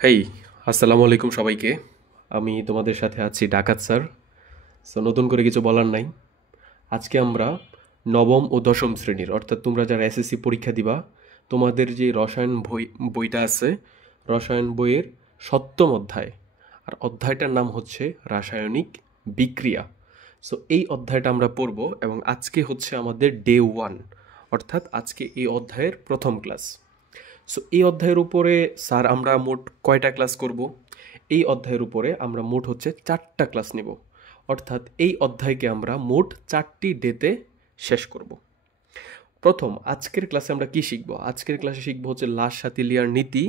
হেই, আসসালামু আলাইকুম সবাইকে। আমি তোমাদের সাথে আছি ডাকাত স্যার। নতুন করে কিছু বলার নাই। আজকে আমরা নবম ও দশম শ্রেণীর, অর্থাৎ তোমরা যারা এসএসসি পরীক্ষা দিবা, তোমাদের যে রসায়ন বইটা আছে, রসায়ন বইয়ের সপ্তম অধ্যায়, আর অধ্যায়টার নাম হচ্ছে রাসায়নিক বিক্রিয়া। এই অধ্যায়টা আমরা পড়ব এবং আজকে হচ্ছে আমাদের ডে ওয়ান, অর্থাৎ আজকে এই অধ্যায়ের প্রথম ক্লাস। এই অধ্যায়ের উপরে স্যার আমরা মোট কয়টা ক্লাস করব? এই অধ্যায়ের উপরে আমরা মোট হচ্ছে 4টা ক্লাস নেব, অর্থাৎ এই অধ্যায়কে আমরা মোট 4টি ডেতে শেষ করব। প্রথম আজকের ক্লাসে আমরা কি শিখব? আজকের ক্লাসে শিখব হচ্ছে লা-শাতিলিয়ার নীতি,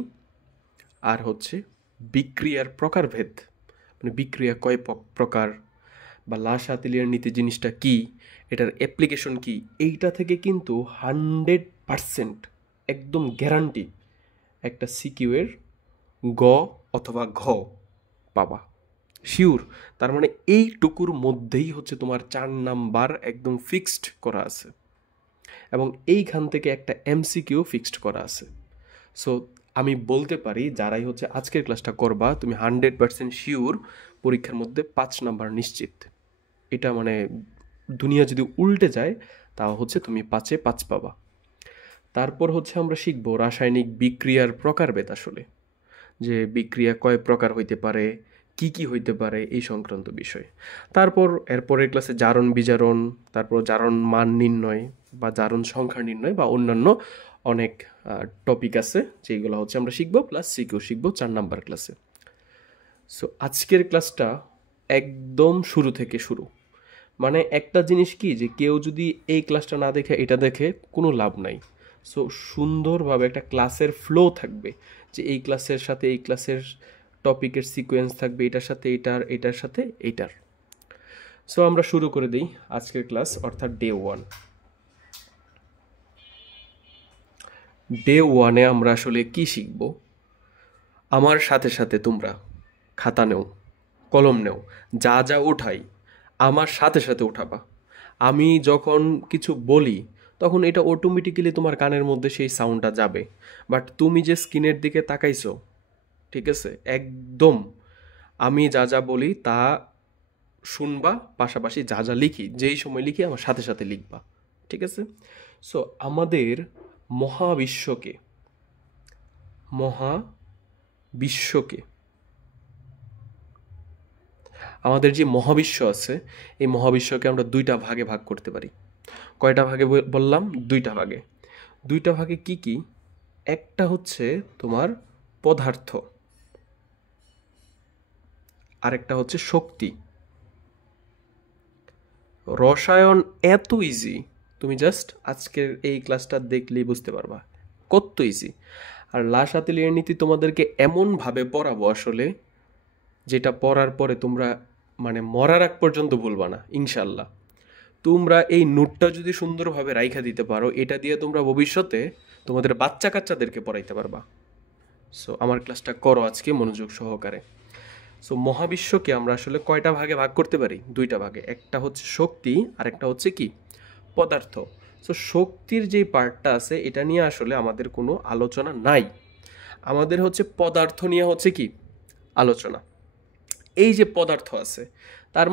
আর হচ্ছে বিক্রিয়ার প্রকারভেদ, মানে বিক্রিয়া কয় প্রকার, বা লা-শাতিলিয়ার নীতি জিনিসটা কি, এটার অ্যাপ্লিকেশন কি। এইটা থেকে কিন্তু 100% একদম গ্যারান্টি একটা সিকিউ এর গ অথবা ঘ পাবা, শিওর। তার মানে এইটুকুর মধ্যেই হচ্ছে তোমার 4 নাম্বার একদম ফিক্সড করা আছে, এবং এইখান থেকে একটা এমসিকিউ ফিক্সড করা আছে। সো আমি বলতে পারি যারাই হচ্ছে আজকের ক্লাসটা করবা, তুমি 100% শিওর পরীক্ষার মধ্যে 5 নাম্বার নিশ্চিত। এটা মানে দুনিয়া যদি উল্টে যায় তাও হচ্ছে তুমি 5-এ 5 পাবা। তারপর হচ্ছে আমরা শিখবো রাসায়নিক বিক্রিয়ার প্রকারভেদ, আসলে যে বিক্রিয়া কয় প্রকার হইতে পারে, কি কি হইতে পারে, এই সংক্রান্ত বিষয়। তারপর এরপরের ক্লাসে জারণ বিজারণ, তারপর জারণ মান নির্ণয় বা জারণ সংখ্যা নির্ণয় বা অন্যান্য অনেক টপিক আছে, যেগুলো হচ্ছে আমরা শিখবো, প্লাস সিকিউ শিখবো 4 নাম্বার ক্লাসে। আজকের ক্লাসটা একদম শুরু থেকে শুরু। মানে একটা জিনিস কি, যে কেউ যদি এই ক্লাসটা না দেখে এটা দেখে কোনো লাভ নাই। সুন্দরভাবে একটা ক্লাসের ফ্লো থাকবে, যে এই ক্লাসের সাথে এই ক্লাসের টপিকের সিকোয়েন্স থাকবে, এটার সাথে এটার, এটার সাথে এইটার। আমরা শুরু করে দিই আজকের ক্লাস, অর্থাৎ ডে ওয়ান। ডে ওয়ানে আমরা আসলে কি শিখব? আমার সাথে সাথে তোমরা খাতা নেও, কলম নেও, যা যা উঠাই আমার সাথে সাথে উঠাবা। আমি যখন কিছু বলি তখন এটা অটোমেটিক্যালি তোমার কানের মধ্যে সেই সাউন্ডটা যাবে, বাট তুমি যে স্ক্রিনের দিকে তাকাইছো, ঠিক আছে, একদম আমি যা যা বলি তা শুনবা, পাশাপাশি যা যা লিখি, যেই সময় লিখি আমার সাথে সাথে লিখবা, ঠিক আছে? আমাদের মহাবিশ্বকে মহাবিশ্বকে আমাদের যে মহাবিশ্ব আছে, এই মহাবিশ্বকে আমরা 2টা ভাগে ভাগ করতে পারি। কয়টা ভাগে বললাম? 2টা ভাগে। 2টা ভাগে কি কি? একটা হচ্ছে তোমার পদার্থ, আরেকটা হচ্ছে শক্তি। রসায়ন এত ইজি, তুমি জাস্ট আজকের এই ক্লাসটা দেখলেই বুঝতে পারবা কত ইজি। আর লা-শাতিলিয়ার নীতি তোমাদেরকে এমনভাবে পড়াবো আসলে, যেটা পড়ার পরে তোমরা মানে মরার আগ পর্যন্ত ভুলবা না ইনশাল্লাহ। তোমরা এই নোটটা যদি সুন্দরভাবে রাইখা দিতে পারো, এটা দিয়ে তোমরা ভবিষ্যতে তোমাদের বাচ্চা কাচ্চাদেরকে পড়াইতে পারবা। আমার ক্লাসটা করো আজকে মনোযোগ সহকারে। মহাবিশ্বকে আমরা আসলে কয়টা ভাগে ভাগ করতে পারি? 2টা ভাগে। একটা হচ্ছে শক্তি, আর একটা হচ্ছে কি? পদার্থ। শক্তির যে পার্টটা আছে এটা নিয়ে আসলে আমাদের কোনো আলোচনা নাই। আমাদের হচ্ছে পদার্থ নিয়ে হচ্ছে কি আলোচনা। এই যে পদার্থ আছে, তার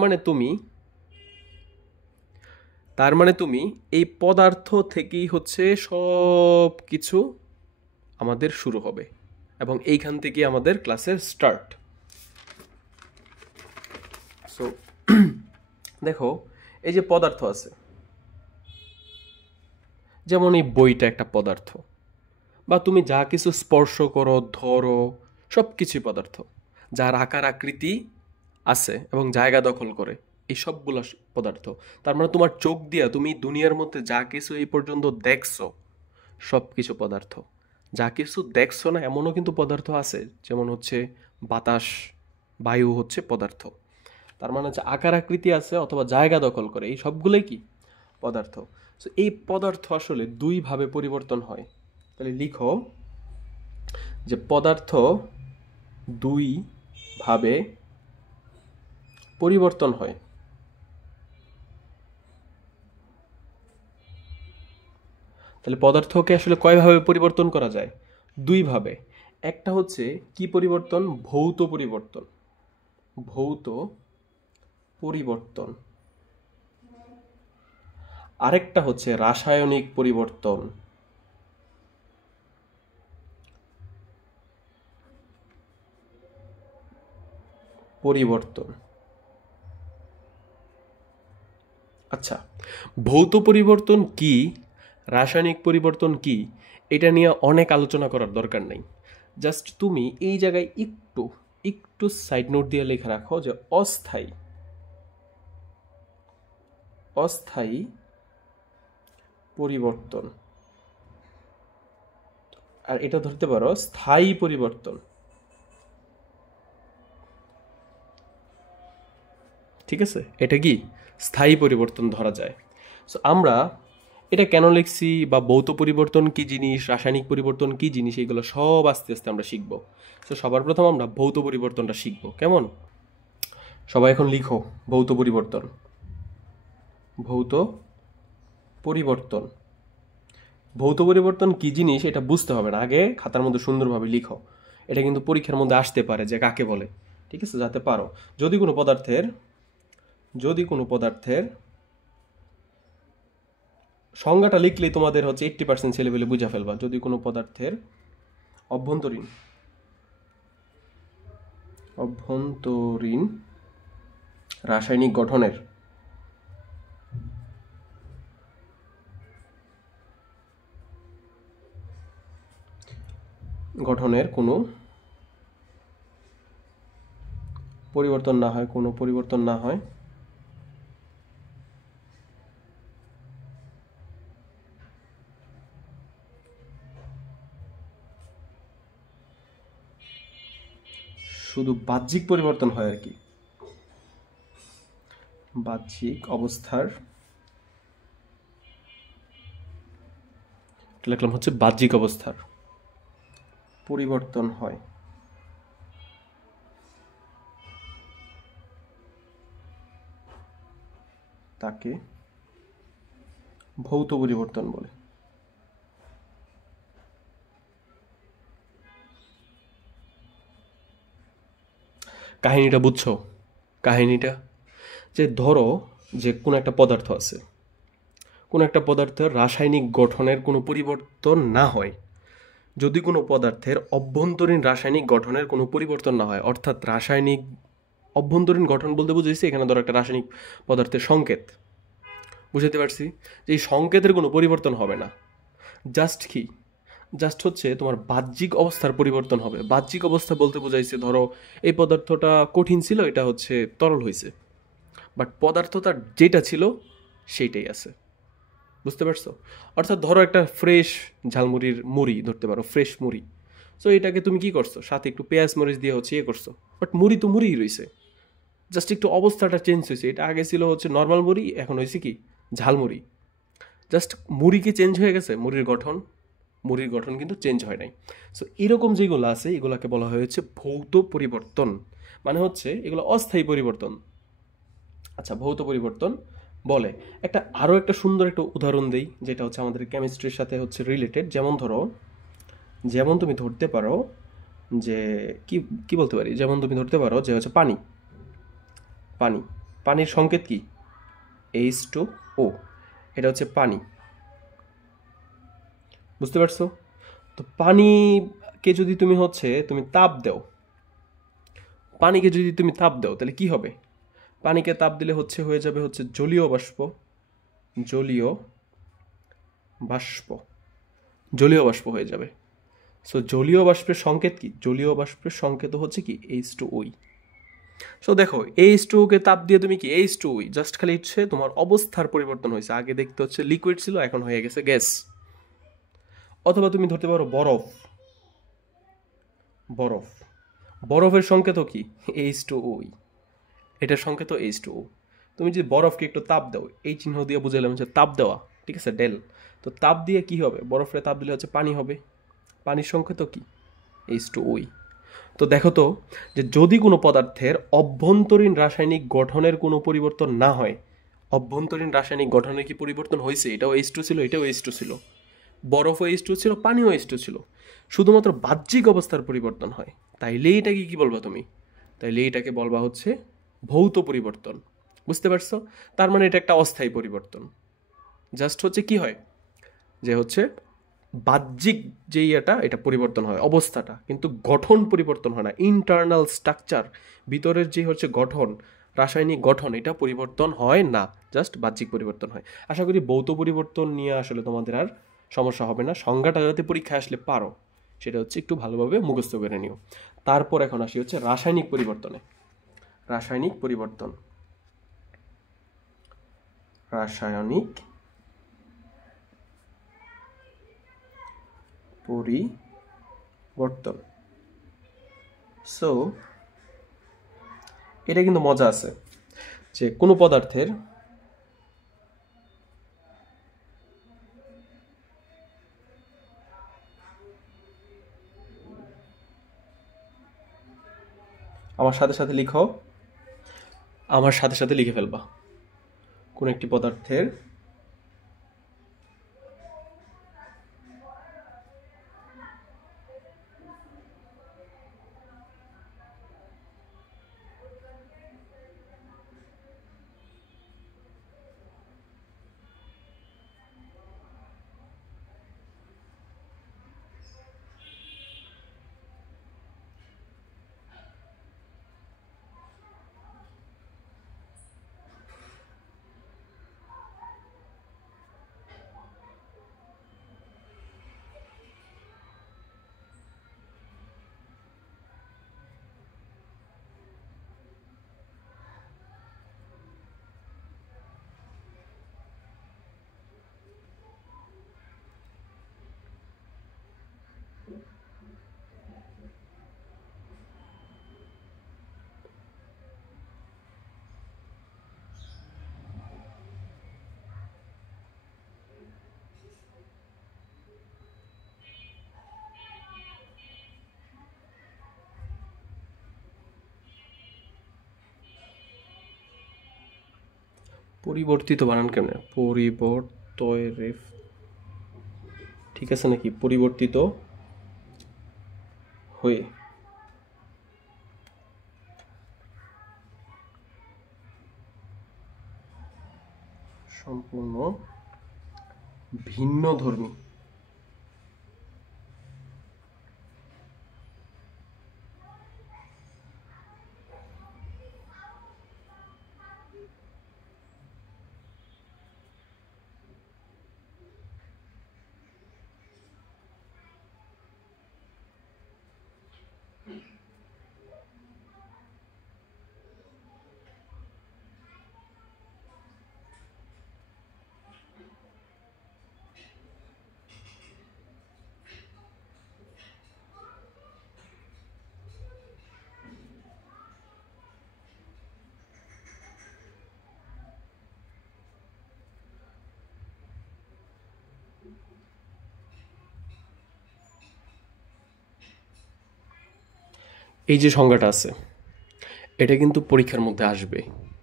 মানে তুমি এই পদার্থ থেকেই হচ্ছে সব কিছু আমাদের শুরু হবে, এবং এইখান থেকেই আমাদের ক্লাসের স্টার্ট। সো দেখো, এই যে পদার্থ আছে, যেমন এই বইটা একটা পদার্থ, বা তুমি যা কিছু স্পর্শ করো, ধরো, সব কিছুই পদার্থ। যার আকার আকৃতি আছে এবং জায়গা দখল করে, এই সবগুলো পদার্থ। তার মানে তোমার চোখ দিয়া তুমি দুনিয়ার মধ্যে যা কিছু এই পর্যন্ত দেখছো, সব কিছু পদার্থ। যা কিছু দেখছো না এমনও কিন্তু পদার্থ আছে, যেমন হচ্ছে বাতাস, বায়ু হচ্ছে পদার্থ। তার মানে হচ্ছে আকার আকৃতি আছে অথবা জায়গা দখল করে, এই সবগুলোই কি পদার্থ। এই পদার্থ আসলে 2ভাবে পরিবর্তন হয়। তাহলে লিখো যে পদার্থ 2ভাবে পরিবর্তন হয়। তাহলে পদার্থকে আসলে কয়ভাবে পরিবর্তন করা যায়? 2ভাবে। একটা হচ্ছে কি পরিবর্তন? ভৌত পরিবর্তন। ভৌত পরিবর্তন। আরেকটা হচ্ছে রাসায়নিক পরিবর্তন। পরিবর্তন। আচ্ছা, ভৌত পরিবর্তন কি, রাসায়নিক পরিবর্তন কি, এটা নিয়ে অনেক আলোচনা করার দরকার নেই। জাস্ট তুমি এই জায়গায় একটু একটু সাইড নোট দিয়ে লেখা রাখো যে অস্থায়ী অস্থায়ী পরিবর্তন, আর এটা ধরতে পারো স্থায়ী পরিবর্তন। ঠিক আছে, এটা কি স্থায়ী পরিবর্তন ধরা যায়। সো আমরা এটা কেন লিখছি বা ভৌত পরিবর্তন কি জিনিস, রাসায়নিক পরিবর্তন কি জিনিস, এগুলো সব আস্তে আস্তে আমরা শিখব। তো সবার প্রথম আমরা ভৌত পরিবর্তনটা শিখব। কেমন? সবাই এখন লিখো ভৌত পরিবর্তন। ভৌত পরিবর্তন। ভৌত পরিবর্তন কি জিনিস এটা বুঝতে হবে না, আগে খাতার মধ্যে সুন্দরভাবে লিখো। এটা কিন্তু পরীক্ষার মধ্যে আসতে পারে যে কাকে বলে, ঠিক আছে, যাতে পারো। যদি কোনো পদার্থের সংজ্ঞাটা লিখলেই তোমাদের হচ্ছে 80% ছেলেপেলে বুঝা ফেলবা। যদি কোনো পদার্থের অভ্যন্তরীণ রাসায়নিক গঠনের কোনো পরিবর্তন না হয়, শুধু বাহ্যিক পরিবর্তন হয় আর কি, বাহ্যিক অবস্থার, লিখলাম হচ্ছে বাহ্যিক অবস্থার পরিবর্তন হয়, তাকে ভৌত পরিবর্তন বলে। কাহিনীটা বুঝছো? কাহিনীটা যে ধরো যে কোনো একটা পদার্থ আছে, কোনো একটা পদার্থের রাসায়নিক গঠনের কোনো পরিবর্তন না হয়, যদি কোনো পদার্থের অভ্যন্তরীণ রাসায়নিক গঠনের কোনো পরিবর্তন না হয়, অর্থাৎ রাসায়নিক অভ্যন্তরীণ গঠন বলতে বুঝেছি এখানে ধরো একটা রাসায়নিক পদার্থের সংকেত, বুঝতে পারছি যে এই সংকেতের কোনো পরিবর্তন হবে না, জাস্ট হচ্ছে তোমার বাহ্যিক অবস্থার পরিবর্তন হবে। বাহ্যিক অবস্থা বলতে বোঝাইছে ধরো এই পদার্থটা কঠিন ছিল, এটা হচ্ছে তরল হয়েছে, বাট পদার্থটা যেটা ছিল সেইটাই আছে। বুঝতে পারছো? অর্থাৎ ধরো একটা ফ্রেশ ঝালমুড়ির মুড়ি ধরতে পারো, ফ্রেশ মুড়ি। সো এটাকে তুমি কি করছো, সাথে একটু পেঁয়াজ মরিচ দিয়ে হচ্ছে করছো, বাট মুড়ি তো মুড়িই রয়েছে, জাস্ট একটু অবস্থাটা চেঞ্জ হয়েছে। এটা আগে ছিল হচ্ছে নর্মাল মুড়ি, এখন হয়েছে কি ঝালমুড়ি। জাস্ট মুড়ি কি চেঞ্জ হয়ে গেছে, মুড়ির গঠন কিন্তু চেঞ্জ হয় নাই। সো এরকম যেগুলো আছে এগুলোকে বলা হয়েছে ভৌত পরিবর্তন, মানে হচ্ছে এগুলো অস্থায়ী পরিবর্তন। আচ্ছা, ভৌত পরিবর্তন বলে। আরও একটা সুন্দর একটা উদাহরণ দেই, যেটা হচ্ছে আমাদের কেমিস্ট্রির সাথে হচ্ছে রিলেটেড। যেমন তুমি ধরতে পারো যে কি বলতে পারি, যেমন তুমি ধরতে পারো যে হচ্ছে পানির সংকেত কি, H2O, এটা হচ্ছে পানি। বুঝতে পারছো? তো পানিকে যদি তুমি তাপ দাও, তাহলে কি হবে? পানিকে তাপ দিলে হয়ে যাবে জলীয় বাষ্প হয়ে যাবে। সো জলীয় বাষ্পের সংকেত কি? জলীয় বাষ্পের সংকেত হচ্ছে কি H2O। সো দেখো H2O কে তাপ দিয়ে তুমি কি H2O, জাস্ট খালি হচ্ছে তোমার অবস্থার পরিবর্তন হয়েছে। আগে দেখতে হচ্ছে লিকুইড ছিল, এখন হয়ে গেছে গ্যাস। অথবা তুমি ধরতে পারো বরফের সংকেত কি H2O, এটার সংকেত H2O। তুমি যদি বরফকে একটু তাপ দাও, এই চিহ্ন দিয়ে বুঝাইলাম যে তাপ দেওয়া, ঠিক আছে, ডেল। তো তাপ দিয়ে কি হবে? বরফে তাপ দিলে হচ্ছে পানি হবে, পানির সংকেত কি H2O। তো দেখো তো যে যদি কোনো পদার্থের অভ্যন্তরীণ রাসায়নিক গঠনের কোনো পরিবর্তন না হয়, অভ্যন্তরীণ রাসায়নিক গঠনের কি পরিবর্তন হয়েছে? এটাও H2 ছিল, এটাও H2 ছিল, বরফও H2 ছিল, পানিও H2 ছিল, শুধুমাত্র বাহ্যিক অবস্থার পরিবর্তন হয়, তাইলে এটাকে কি বলবা তুমি? তাইলে এটাকে বলবা হচ্ছে ভৌত পরিবর্তন। বুঝতে পারছো? তার মানে এটা একটা অস্থায়ী পরিবর্তন। জাস্ট হচ্ছে কি হয় যে হচ্ছে বাহ্যিক যেই এটা পরিবর্তন হয় অবস্থাটা, কিন্তু গঠন পরিবর্তন হয় না। ইন্টারনাল স্ট্রাকচার, ভিতরের যে হচ্ছে গঠন, রাসায়নিক গঠন, এটা পরিবর্তন হয় না, জাস্ট বাহ্যিক পরিবর্তন হয়। আশা করি ভৌত পরিবর্তন নিয়ে আসলে তোমাদের আর সমস্যা হবে না। সংজ্ঞাটা যাতে পরীক্ষায় আসলে পারো সেটা হচ্ছে একটু ভালোভাবে মুখস্থ করে নিও। তারপর এখন আসি হচ্ছে রাসায়নিক পরিবর্তনে। রাসায়নিক পরিবর্তন, রাসায়নিক পরিবর্তন। সো এটা কিন্তু মজা আছে যে কোনো পদার্থের আমার সাথে সাথে লিখো, আমার সাথে সাথে লিখে ফেলবা। কোন একটি পদার্থের পরিবর্তিত বানান কেমন? পরিবর্তনের, ঠিক আছে নাকি? পরিবর্তিত হয়ে, সম্পূর্ণ ভিন্ন ধর্মী। এই যে সংজ্ঞাটা আছে এটা কিন্তু পরীক্ষার মধ্যে আসবে,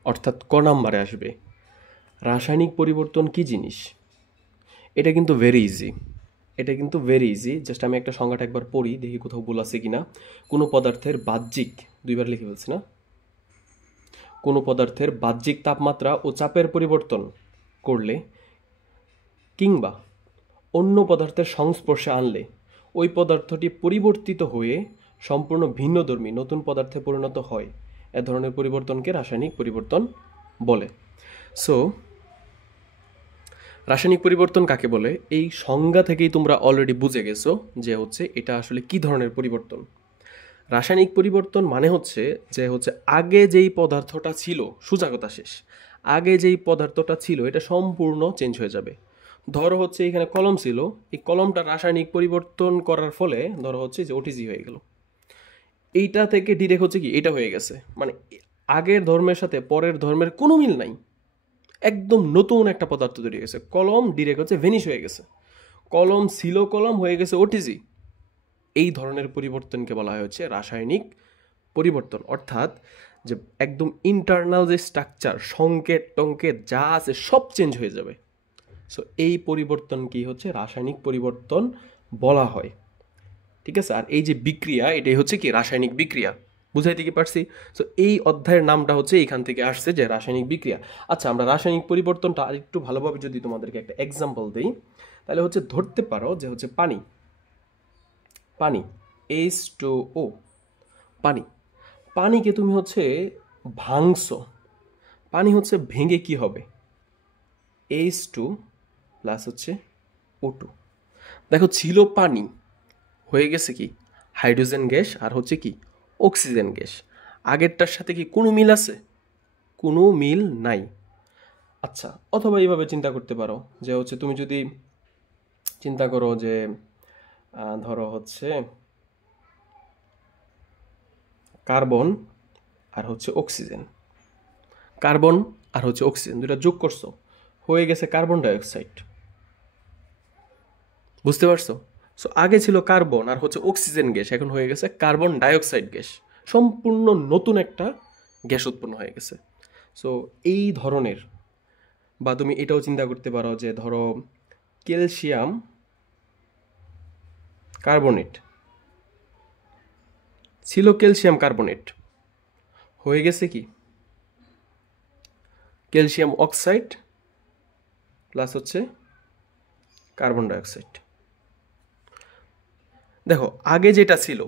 অর্থাৎ ক নাম্বারে আসবে। রাসায়নিক পরিবর্তন কি জিনিস? এটা কিন্তু ভেরি ইজি, এটা কিন্তু ভেরি ইজি। জাস্ট আমি একটা সংজ্ঞাটা একবার পড়ি, দেখি কোথাও ভুল আছে কিনা। কোনো পদার্থের বাহ্যিক, দুইবার লিখে ফেলছি না, কোনো পদার্থের বাহ্যিক তাপমাত্রা ও চাপের পরিবর্তন করলে কিংবা অন্য পদার্থের সংস্পর্শে আনলে ওই পদার্থটি পরিবর্তিত হয়ে সম্পূর্ণ ভিন্নধর্মী নতুন পদার্থে পরিণত হয়। এ ধরনের পরিবর্তনকে রাসায়নিক পরিবর্তন বলে। সো রাসায়নিক পরিবর্তন কাকে বলে এই সংজ্ঞা থেকেই তোমরা অলরেডি বুঝে গেছো যে হচ্ছে এটা আসলে কি ধরনের পরিবর্তন। রাসায়নিক পরিবর্তন মানে হচ্ছে যে হচ্ছে আগে যেই পদার্থটা ছিল, সোজা কথা শেষ, আগে যেই পদার্থটা ছিল এটা সম্পূর্ণ চেঞ্জ হয়ে যাবে। ধরো হচ্ছে এখানে কলম ছিল, এই কলমটা রাসায়নিক পরিবর্তন করার ফলে ধরো হচ্ছে যে ওটিজি হয়ে গেল, এইটা থেকে ডিরেক্ট হচ্ছে কি এটা হয়ে গেছে, মানে আগের ধর্মের সাথে পরের ধর্মের কোনো মিল নাই, একদম নতুন একটা পদার্থ তৈরি হয়ে গেছে। কলম ডিরেক্ট হচ্ছে ভেনিশ হয়ে গেছে, কলম ছিল কলম হয়ে গেছে ওটিজি। এই ধরনের পরিবর্তনকে বলা হয় হচ্ছে রাসায়নিক পরিবর্তন। অর্থাৎ যে একদম ইন্টারনাল যে স্ট্রাকচার, সংকেত টঙ্কেত যা আছে সব চেঞ্জ হয়ে যাবে। সো এই পরিবর্তন কি হচ্ছে রাসায়নিক পরিবর্তন বলা হয়, ঠিক আছে। আর এই যে বিক্রিয়া, এটাই হচ্ছে কি রাসায়নিক বিক্রিয়া। বুঝাইতে কি পারছি? সো এই অধ্যায়ের নামটা হচ্ছে এইখান থেকে আসছে, যে রাসায়নিক বিক্রিয়া। আচ্ছা, আমরা রাসায়নিক পরিবর্তনটা আর একটু ভালোভাবে যদি তোমাদেরকে একটা এক্সাম্পল দিই, তাহলে হচ্ছে ধরতে পারো যে হচ্ছে পানি, পানি H2O, পানি, পানিকে তুমি হচ্ছে ভাঙছো, পানি হচ্ছে ভেঙে কি হবে, H2 প্লাস হচ্ছে O2। দেখো, ছিল পানি, হয়ে গেছে কি হাইড্রোজেন গ্যাস আর হচ্ছে কি অক্সিজেন গ্যাস। আগেরটার সাথে কি কোনো মিল আছে? কোনো মিল নাই। আচ্ছা, অথবা এইভাবে চিন্তা করতে পারো যে হচ্ছে তুমি যদি চিন্তা করো যে ধরো হচ্ছে কার্বন আর হচ্ছে অক্সিজেন, কার্বন আর হচ্ছে অক্সিজেন দুটা যোগ করছো, হয়ে গেছে কার্বন ডাইঅক্সাইড। বুঝতে পারছো? সো আগে ছিল কার্বন আর হচ্ছে অক্সিজেন গ্যাস, এখন হয়ে গেছে কার্বন ডাইঅক্সাইড গ্যাস। সম্পূর্ণ নতুন একটা গ্যাস উৎপন্ন হয়ে গেছে। সো এই ধরনের, বা তুমি এটাও চিন্তা করতে পারো যে ধরো ক্যালসিয়াম কার্বনেট, ছিল ক্যালসিয়াম কার্বনেট, হয়ে গেছে কি ক্যালসিয়াম অক্সাইড প্লাস হচ্ছে কার্বন ডাইঅক্সাইড। দেখো, আগে যেটা ছিল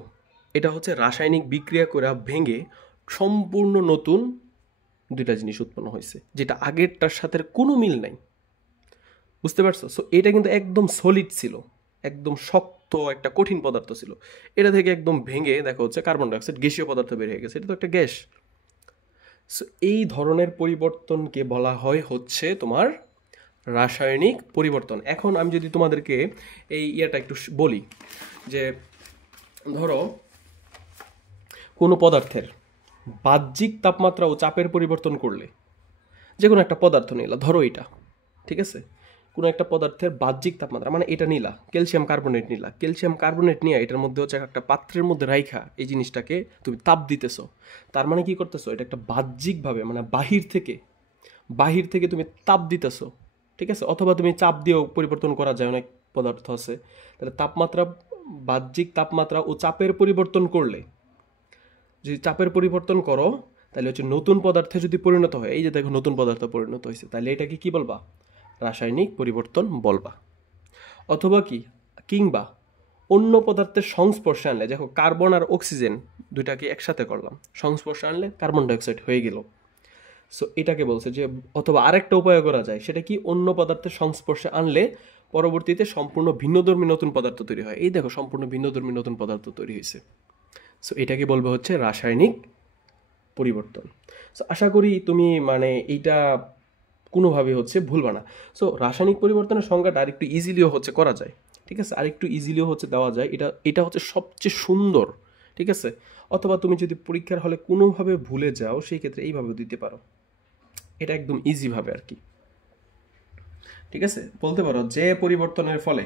এটা হচ্ছে রাসায়নিক বিক্রিয়া করে ভেঙে সম্পূর্ণ নতুন দুইটা জিনিস উৎপন্ন হয়েছে, যেটা আগেরটার সাথে কোনো মিল নাই। বুঝতে পারছো? সো এটা কিন্তু একদম সলিড ছিল, একদম শক্ত একটা কঠিন পদার্থ ছিল। এটা থেকে একদম ভেঙে দেখো হচ্ছে কার্বন ডাইঅক্সাইড গ্যাসীয় পদার্থ বের হয়ে গেছে, এটা তো একটা গ্যাস। সো এই ধরনের পরিবর্তনকে বলা হয় হচ্ছে তোমার রাসায়নিক পরিবর্তন। এখন আমি যদি তোমাদেরকে এই ইয়েটা একটু বলি যে ধরো কোনো পদার্থের বাহ্যিক তাপমাত্রা ও চাপের পরিবর্তন করলে, যে কোনো একটা পদার্থ নিলা, ধরো এটা, ঠিক আছে, কোনো একটা পদার্থের বাহ্যিক তাপমাত্রা, মানে এটা নিলা ক্যালসিয়াম কার্বনেট নিলা, ক্যালসিয়াম কার্বনেট নিয়ে এটার মধ্যে হচ্ছে একটা পাত্রের মধ্যে রাইখা এই জিনিসটাকে তুমি তাপ দিতেছো। তার মানে কি করতেছো, এটা একটা বাহ্যিকভাবে মানে বাহির থেকে তুমি তাপ দিতেছো, ঠিক আছে। অথবা তুমি চাপ দিয়েও পরিবর্তন করা যায়, অনেক পদার্থ আছে। তাহলে তাপমাত্রা, বাহ্যিক তাপমাত্রা ও চাপের পরিবর্তন করলে, যদি চাপের পরিবর্তন করো তাহলে হচ্ছে নতুন পদার্থে যদি পরিণত হয়, এই যে দেখো নতুন পদার্থ পরিণত হয়েছে, তাহলে এটাকে কি বলবা, রাসায়নিক পরিবর্তন বলবা। অথবা কি, কিংবা অন্য পদার্থের সংস্পর্শে আনলে, দেখো কার্বন আর অক্সিজেন দুইটাকে একসাথে করলাম, সংস্পর্শে আনলে কার্বন ডাইঅক্সাইড হয়ে গেল। সো এটাকে বলছে যে, অথবা আরেকটা উপায় করা যায়, সেটা কি, অন্য পদার্থের সংস্পর্শে আনলে পরবর্তীতে সম্পূর্ণ ভিন্নধর্মী নতুন পদার্থ তৈরি হয়। এই দেখো সম্পূর্ণ ভিন্নধর্মী নতুন পদার্থ তৈরি হয়েছে। সো এটাকে বলবো হচ্ছে রাসায়নিক পরিবর্তন। সো আশা করি তুমি মানে এইটা কোনোভাবে হচ্ছে ভুলবা না। সো রাসায়নিক পরিবর্তনের সংজ্ঞাটা আরেকটু ইজিলিও হচ্ছে করা যায়, ঠিক আছে, আরেকটু ইজিলিও হচ্ছে দেওয়া যায়। এটা হচ্ছে সবচেয়ে সুন্দর, ঠিক আছে। অথবা তুমি যদি পরীক্ষার হলে কোনোভাবে ভুলে যাও, সেই ক্ষেত্রে এইভাবে দিতে পারো, এটা একদম ইজিভাবে আর কি, ঠিক আছে। বলতে পারো যে পরিবর্তনের ফলে,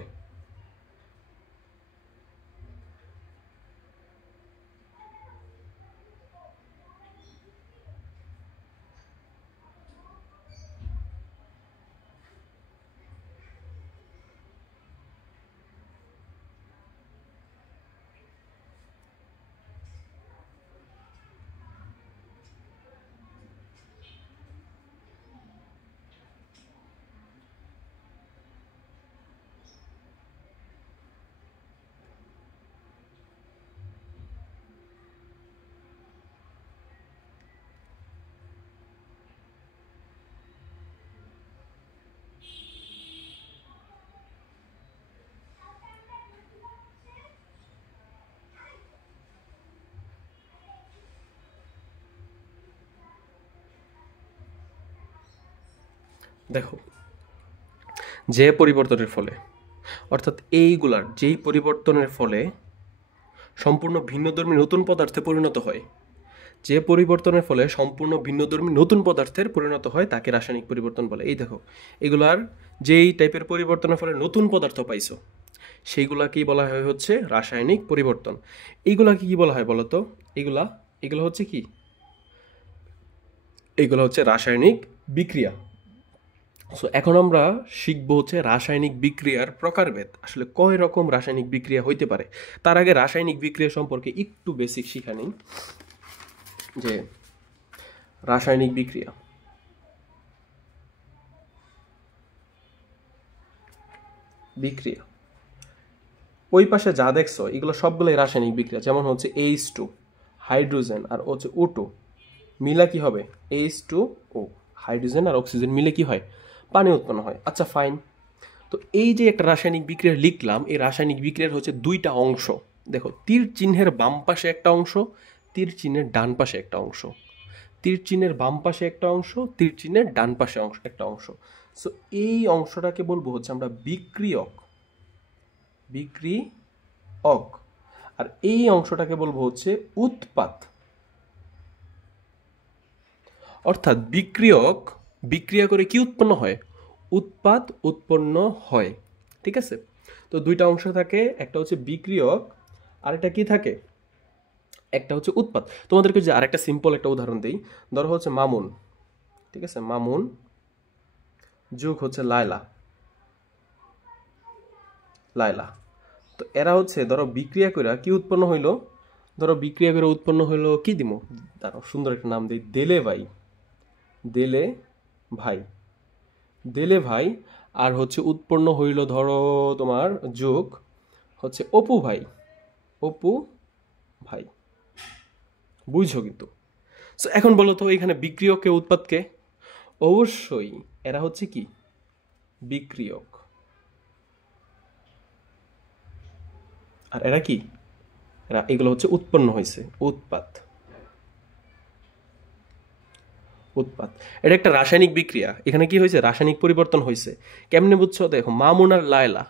দেখো যে পরিবর্তনের ফলে, অর্থাৎ এইগুলার যেই পরিবর্তনের ফলে সম্পূর্ণ ভিন্নধর্মী নতুন পদার্থে পরিণত হয়, যে পরিবর্তনের ফলে সম্পূর্ণ ভিন্নধর্মী নতুন পদার্থের পরিণত হয় তাকে রাসায়নিক পরিবর্তন বলে। এই দেখো, এগুলার যেই টাইপের পরিবর্তনের ফলে নতুন পদার্থ পাইছো, সেইগুলাকেই বলা হয় হচ্ছে রাসায়নিক পরিবর্তন। এইগুলাকে কি বলা হয় বলতো? এগুলা হচ্ছে কি, এগুলো হচ্ছে রাসায়নিক বিক্রিয়া। সো এখন আমরা শিখবো হচ্ছে রাসায়নিক বিক্রিয়ার প্রকারভেদ, আসলে কয় রকম রাসায়নিক বিক্রিয়া হইতে পারে। তার আগে রাসায়নিক বিক্রিয়া সম্পর্কে একটু বেসিক শিখা নিই, যে রাসায়নিক বিক্রিয়া বিক্রিয়া ওই পাশে যা দেখছো এগুলো সবগুলোই রাসায়নিক বিক্রিয়া। যেমন হচ্ছে H2 হাইড্রোজেন আর হচ্ছে O2 মিলা কি হবে H2O, হাইড্রোজেন আর অক্সিজেন মিলে কি হয়, পানি উৎপন্ন হয়। আচ্ছা ফাইন, তো এই যে একটা রাসায়নিক বিক্রিয়া লিখলাম, এই রাসায়নিক বিক্রিয়ার হচ্ছে দুইটা অংশ। দেখো, তীর চিহ্নের বাম পাশে একটা অংশ, তীর চিহ্নের ডান পাশে একটা অংশ, তীর চিহ্নের বাম পাশে একটা অংশ, তীর চিহ্নের ডান পাশে একটা অংশ। সো এই অংশটাকে বলবো হচ্ছে আমরা বিক্রিয়ক, বিক্রিয়ক। আর এই অংশটাকে বলবো হচ্ছে উৎপাদ। অর্থাৎ বিক্রিয়ক বিক্রিয়া করে কি উৎপন্ন হয়, উৎপাদ উৎপন্ন হয়। ঠিক আছে, তো দুইটা অংশ থাকে, একটা হচ্ছে বিক্রিয়ক আর একটা কি থাকে, একটা হচ্ছে উৎপাদ। তোমাদেরকে যে আরেকটা সিম্পল একটা উদাহরণ দিই, ধরো হচ্ছে মামুন, ঠিক আছে, মামুন যোগ হচ্ছে লায়লা, লায়লা। তো এরা হচ্ছে ধরো বিক্রিয়া করে কি উৎপন্ন হইলো, ধরো বিক্রিয়া করে উৎপন্ন হইলো কি দিমো, দাঁড়াও সুন্দর একটা নাম দিই, দেলে ভাই, দেলে ভাই, দেলে ভাই। আর হচ্ছে উৎপন্ন হইল ধরো তোমার যোগ হচ্ছে অপু ভাই, অপু ভাই। বুঝছো কিন্তু। সো এখন বলো তো এখানে বিক্রিয়ককে উৎপাদকে, অবশ্যই এরা হচ্ছে কি বিক্রিয়ক, আর এরা কি, এরা এগুলো হচ্ছে উৎপন্ন হয়েছে, উৎপাদ, উৎপাদ। এটা একটা রাসায়নিক বিক্রিয়া, এখানে কি হয়েছে, রাসায়নিক পরিবর্তন হয়েছে। কেমনে বুঝছো, দেখো মামুন আর লায়লা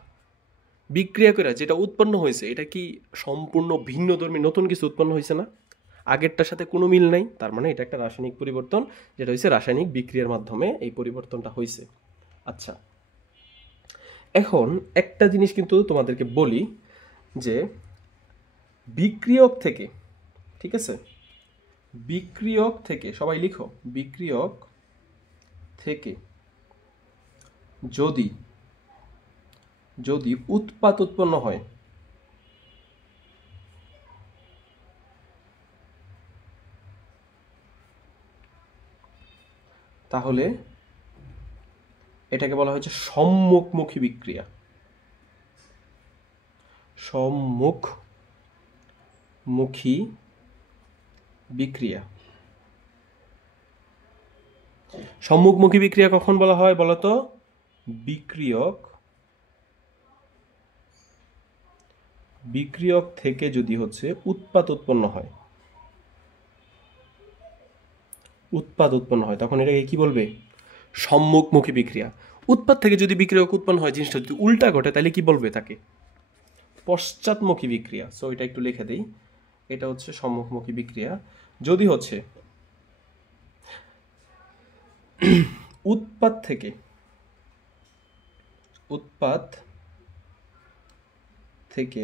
বিক্রিয়া করে যেটা উৎপন্ন হয়েছে, এটা কি সম্পূর্ণ ভিন্ন ধর্মী নতুন কিছু উৎপন্ন হয়েছে না, আগেরটার সাথে কোনো মিল নাই। তার মানে এটা একটা রাসায়নিক পরিবর্তন, যেটা হয়েছে রাসায়নিক বিক্রিয়ার মাধ্যমে এই পরিবর্তনটা হয়েছে। আচ্ছা, এখন একটা জিনিস কিন্তু তোমাদেরকে বলি, যে বিক্রিয়ক থেকে, ঠিক আছে, বিক্রিয়ক থেকে, সবাই লিখো, বিক্রিয়ক থেকে যদি যদি উৎপাদ উৎপন্ন হয়, তাহলে এটাকে বলা হয়েছে সম্মুখমুখী বিক্রিয়া, সম্মুখমুখী বিক্রিয়া। সম্মুখমুখী বিক্রিয়া কখন বলা হয় বলতো, বিক্রিয়ক, বিক্রিয়ক থেকে যদি হচ্ছে উৎপাদ উৎপন্ন হয়, উৎপাদ উৎপন্ন হয়, তখন এটাকে কি বলবে, সম্মুখমুখী বিক্রিয়া। উৎপাদ থেকে যদি বিক্রিয়ক উৎপন্ন হয়, জিনিসটা যদি উল্টা ঘটে তাহলে কি বলবে তাকে, পশ্চাৎমুখী বিক্রিয়া। সো এটা একটু লিখে দিই, এটা হচ্ছে সম্মুখমুখী বিক্রিয়া। যদি হচ্ছে উৎপাদ থেকে, উৎপাদ থেকে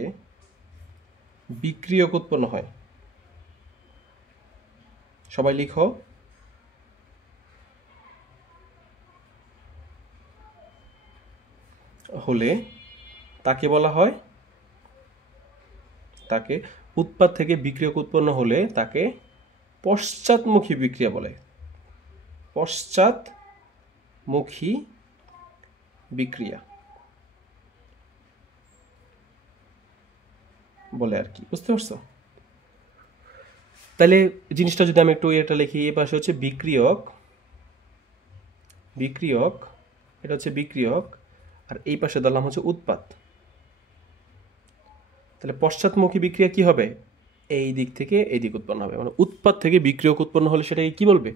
বিক্রিয়ক উৎপন্ন হয়, সবাই লিখো, হলে তাকে বলা হয়, তাকে উৎপাদ থেকে বিক্রিয়ক উৎপন্ন হলে তাকে পশ্চাৎমুখী বিক্রিয়া বলে, পশ্চাৎমুখী বিক্রিয়া বলে আর কি, বুঝতে পারছো। তাহলে জিনিসটা যদি আমি একটু এটা লিখি, এই পাশে হচ্ছে বিক্রিয়ক, বিক্রিয়ক, এটা হচ্ছে বিক্রিয়ক, আর এই পাশে ধরলাম হচ্ছে উৎপাদ। তাহলে পশ্চাৎমুখী বিক্রিয়া কি হবে, এই দিক থেকে এই দিক উৎপন্ন হবে, মানে উৎপাদ থেকে বিক্রিয়ক উৎপন্ন হলে সেটাকে কি বলবে,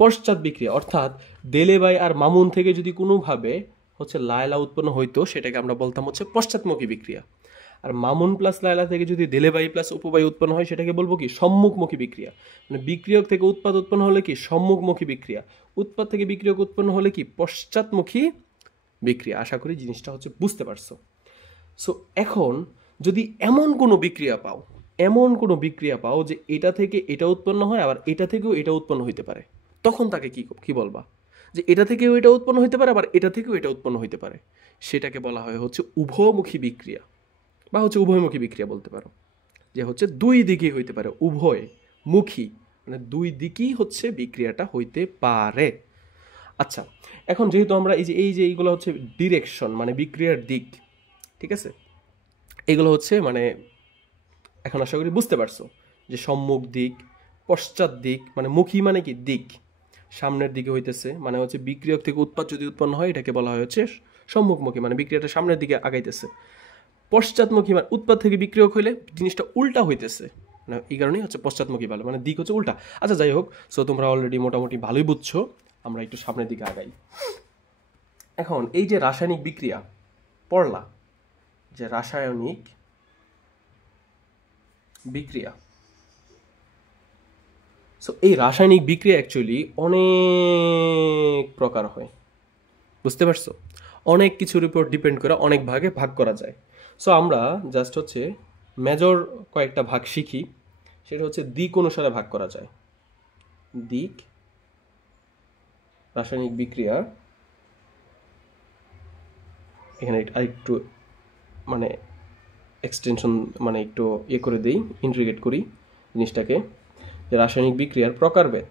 পশ্চাৎ বিক্রিয়া। অর্থাৎ দেলেবাই আর মামুন থেকে যদি কোনোভাবে হচ্ছে লায়লা উৎপন্ন হইতো, সেটাকে আমরা বলতাম হচ্ছে পশ্চাৎমুখী বিক্রিয়া। আর মামুন প্লাস লায়লা থেকে যদি দেলেবাই প্লাস উপবাই উৎপন্ন হয়, সেটাকে বলবো কি, সম্মুখমুখী বিক্রিয়া। মানে বিক্রিয়ক থেকে উৎপাদ উৎপন্ন হলে কি, সম্মুখমুখী বিক্রিয়া। উৎপাদ থেকে বিক্রিয়ক উৎপন্ন হলে কি, পশ্চাৎমুখী বিক্রিয়া। আশা করি জিনিসটা হচ্ছে বুঝতে পারছো। সো এখন যদি এমন কোনো বিক্রিয়া পাও, এমন কোনো বিক্রিয়া পাও যে এটা থেকে এটা উৎপন্ন হয়, আবার এটা থেকেও এটা উৎপন্ন হইতে পারে, তখন তাকে কি কি বলবা। যে এটা থেকেও এটা উৎপন্ন হতে পারে, আবার এটা থেকেও এটা উৎপন্ন হতে পারে, সেটাকে বলা হয় হচ্ছে উভয়মুখী বিক্রিয়া, বা হচ্ছে উভয়মুখী বিক্রিয়া বলতে পারো, যে হচ্ছে দুই দিকেই হইতে পারে, উভয় মুখী, মানে দুই দিকেই হচ্ছে বিক্রিয়াটা হইতে পারে। আচ্ছা, এখন যেহেতু আমরা এই যে এইগুলো হচ্ছে ডিরেকশন, মানে বিক্রিয়ার দিক, ঠিক আছে, এগুলো হচ্ছে মানে এখন আশা করি বুঝতে পারছো যে সম্মুখ দিক, পশ্চাৎ দিক, মানে মুখী মানে কি দিক, সামনের দিকে হইতেছে, মানে হচ্ছে বিক্রিয়ক থেকে উৎপাদ যদি উৎপন্ন হয় এটাকে বলা হয় হচ্ছে সম্মুখমুখী, মানে বিক্রিয়াটা সামনের দিকে আগাইতেছে। পশ্চাৎমুখী মানে উৎপাদ থেকে বিক্রিয়ক হইলে জিনিসটা উল্টা হইতেছে, মানে এই কারণেই হচ্ছে পশ্চাৎমুখী ভালো, মানে দিক হচ্ছে উল্টা। আচ্ছা যাই হোক, সো তোমরা অলরেডি মোটামুটি ভালোই বুঝছো, আমরা একটু সামনের দিকে আগাই। এখন এই যে রাসায়নিক বিক্রিয়া পড়লা, যে রাসায়নিক বিক্রিয়া, সো এই রাসায়নিক বিক্রিয়া অ্যাকচুয়ালি অনেক প্রকার হয়, বুঝতে পারছো? অনেক কিছুর উপর ডিপেন্ড করে অনেক ভাগে ভাগ করা যায়। সো আমরা জাস্ট হচ্ছে মেজর কয়েকটা ভাগ শিখি, সেটা হচ্ছে দিক অনুসারে ভাগ করা যায়। দিক রাসায়নিক বিক্রিয়া, এখানে আরেকটু মানে এক্সটেনশন মানে একটু করে দিই, ইন্টিগ্রেট করি জিনিসটাকে, যে রাসায়নিক বিক্রিয়ার প্রকারভেদ।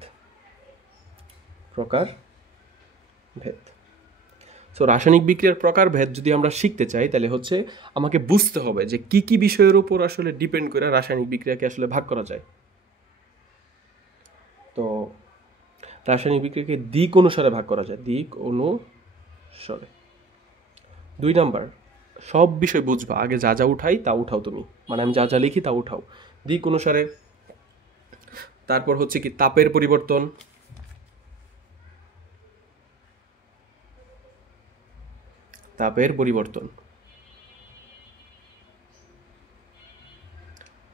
সো রাসায়নিক বিক্রিয়ার প্রকারভেদ যদি আমরা শিখতে চাই, তাহলে হচ্ছে আমাকে বুঝতে হবে যে কি কি বিষয়ের উপর আসলে ডিপেন্ড করে রাসায়নিক বিক্রিয়াকে আসলে ভাগ করা যায়। তো রাসায়নিক বিক্রিয়াকে দিক অনুসারে ভাগ করা যায়, দিক অনুসারে। 2 নাম্বার, সব বিষয় বুঝবা, আগে যা যা উঠাই তা উঠাও তুমি, মানে আমি যা যা লিখি তা উঠাও দিক অনুসারে। তারপর হচ্ছে কি তাপের পরিবর্তন, তাপের পরিবর্তন,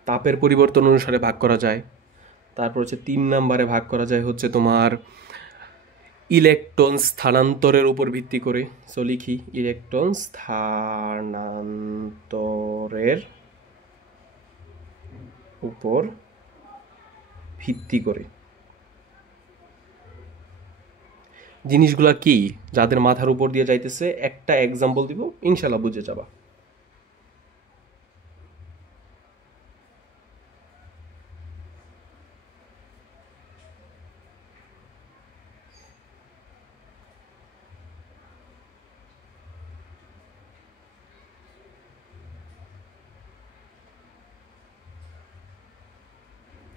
তাপের পরিবর্তন অনুসারে ভাগ করা যায়। তারপর হচ্ছে 3 নাম্বারে ভাগ করা যায় হচ্ছে তোমার ইলেকট্রন স্থানান্তরের উপর ভিত্তি করে। সো লিখি ইলেকট্রন স্থানান্তরের উপর ভিত্তি করে। জিনিসগুলা কি, যাদের মাথার উপর দিয়ে যাইতেছে একটা এক্সাম্পল দিব, ইনশাল্লাহ বুঝে যাবা।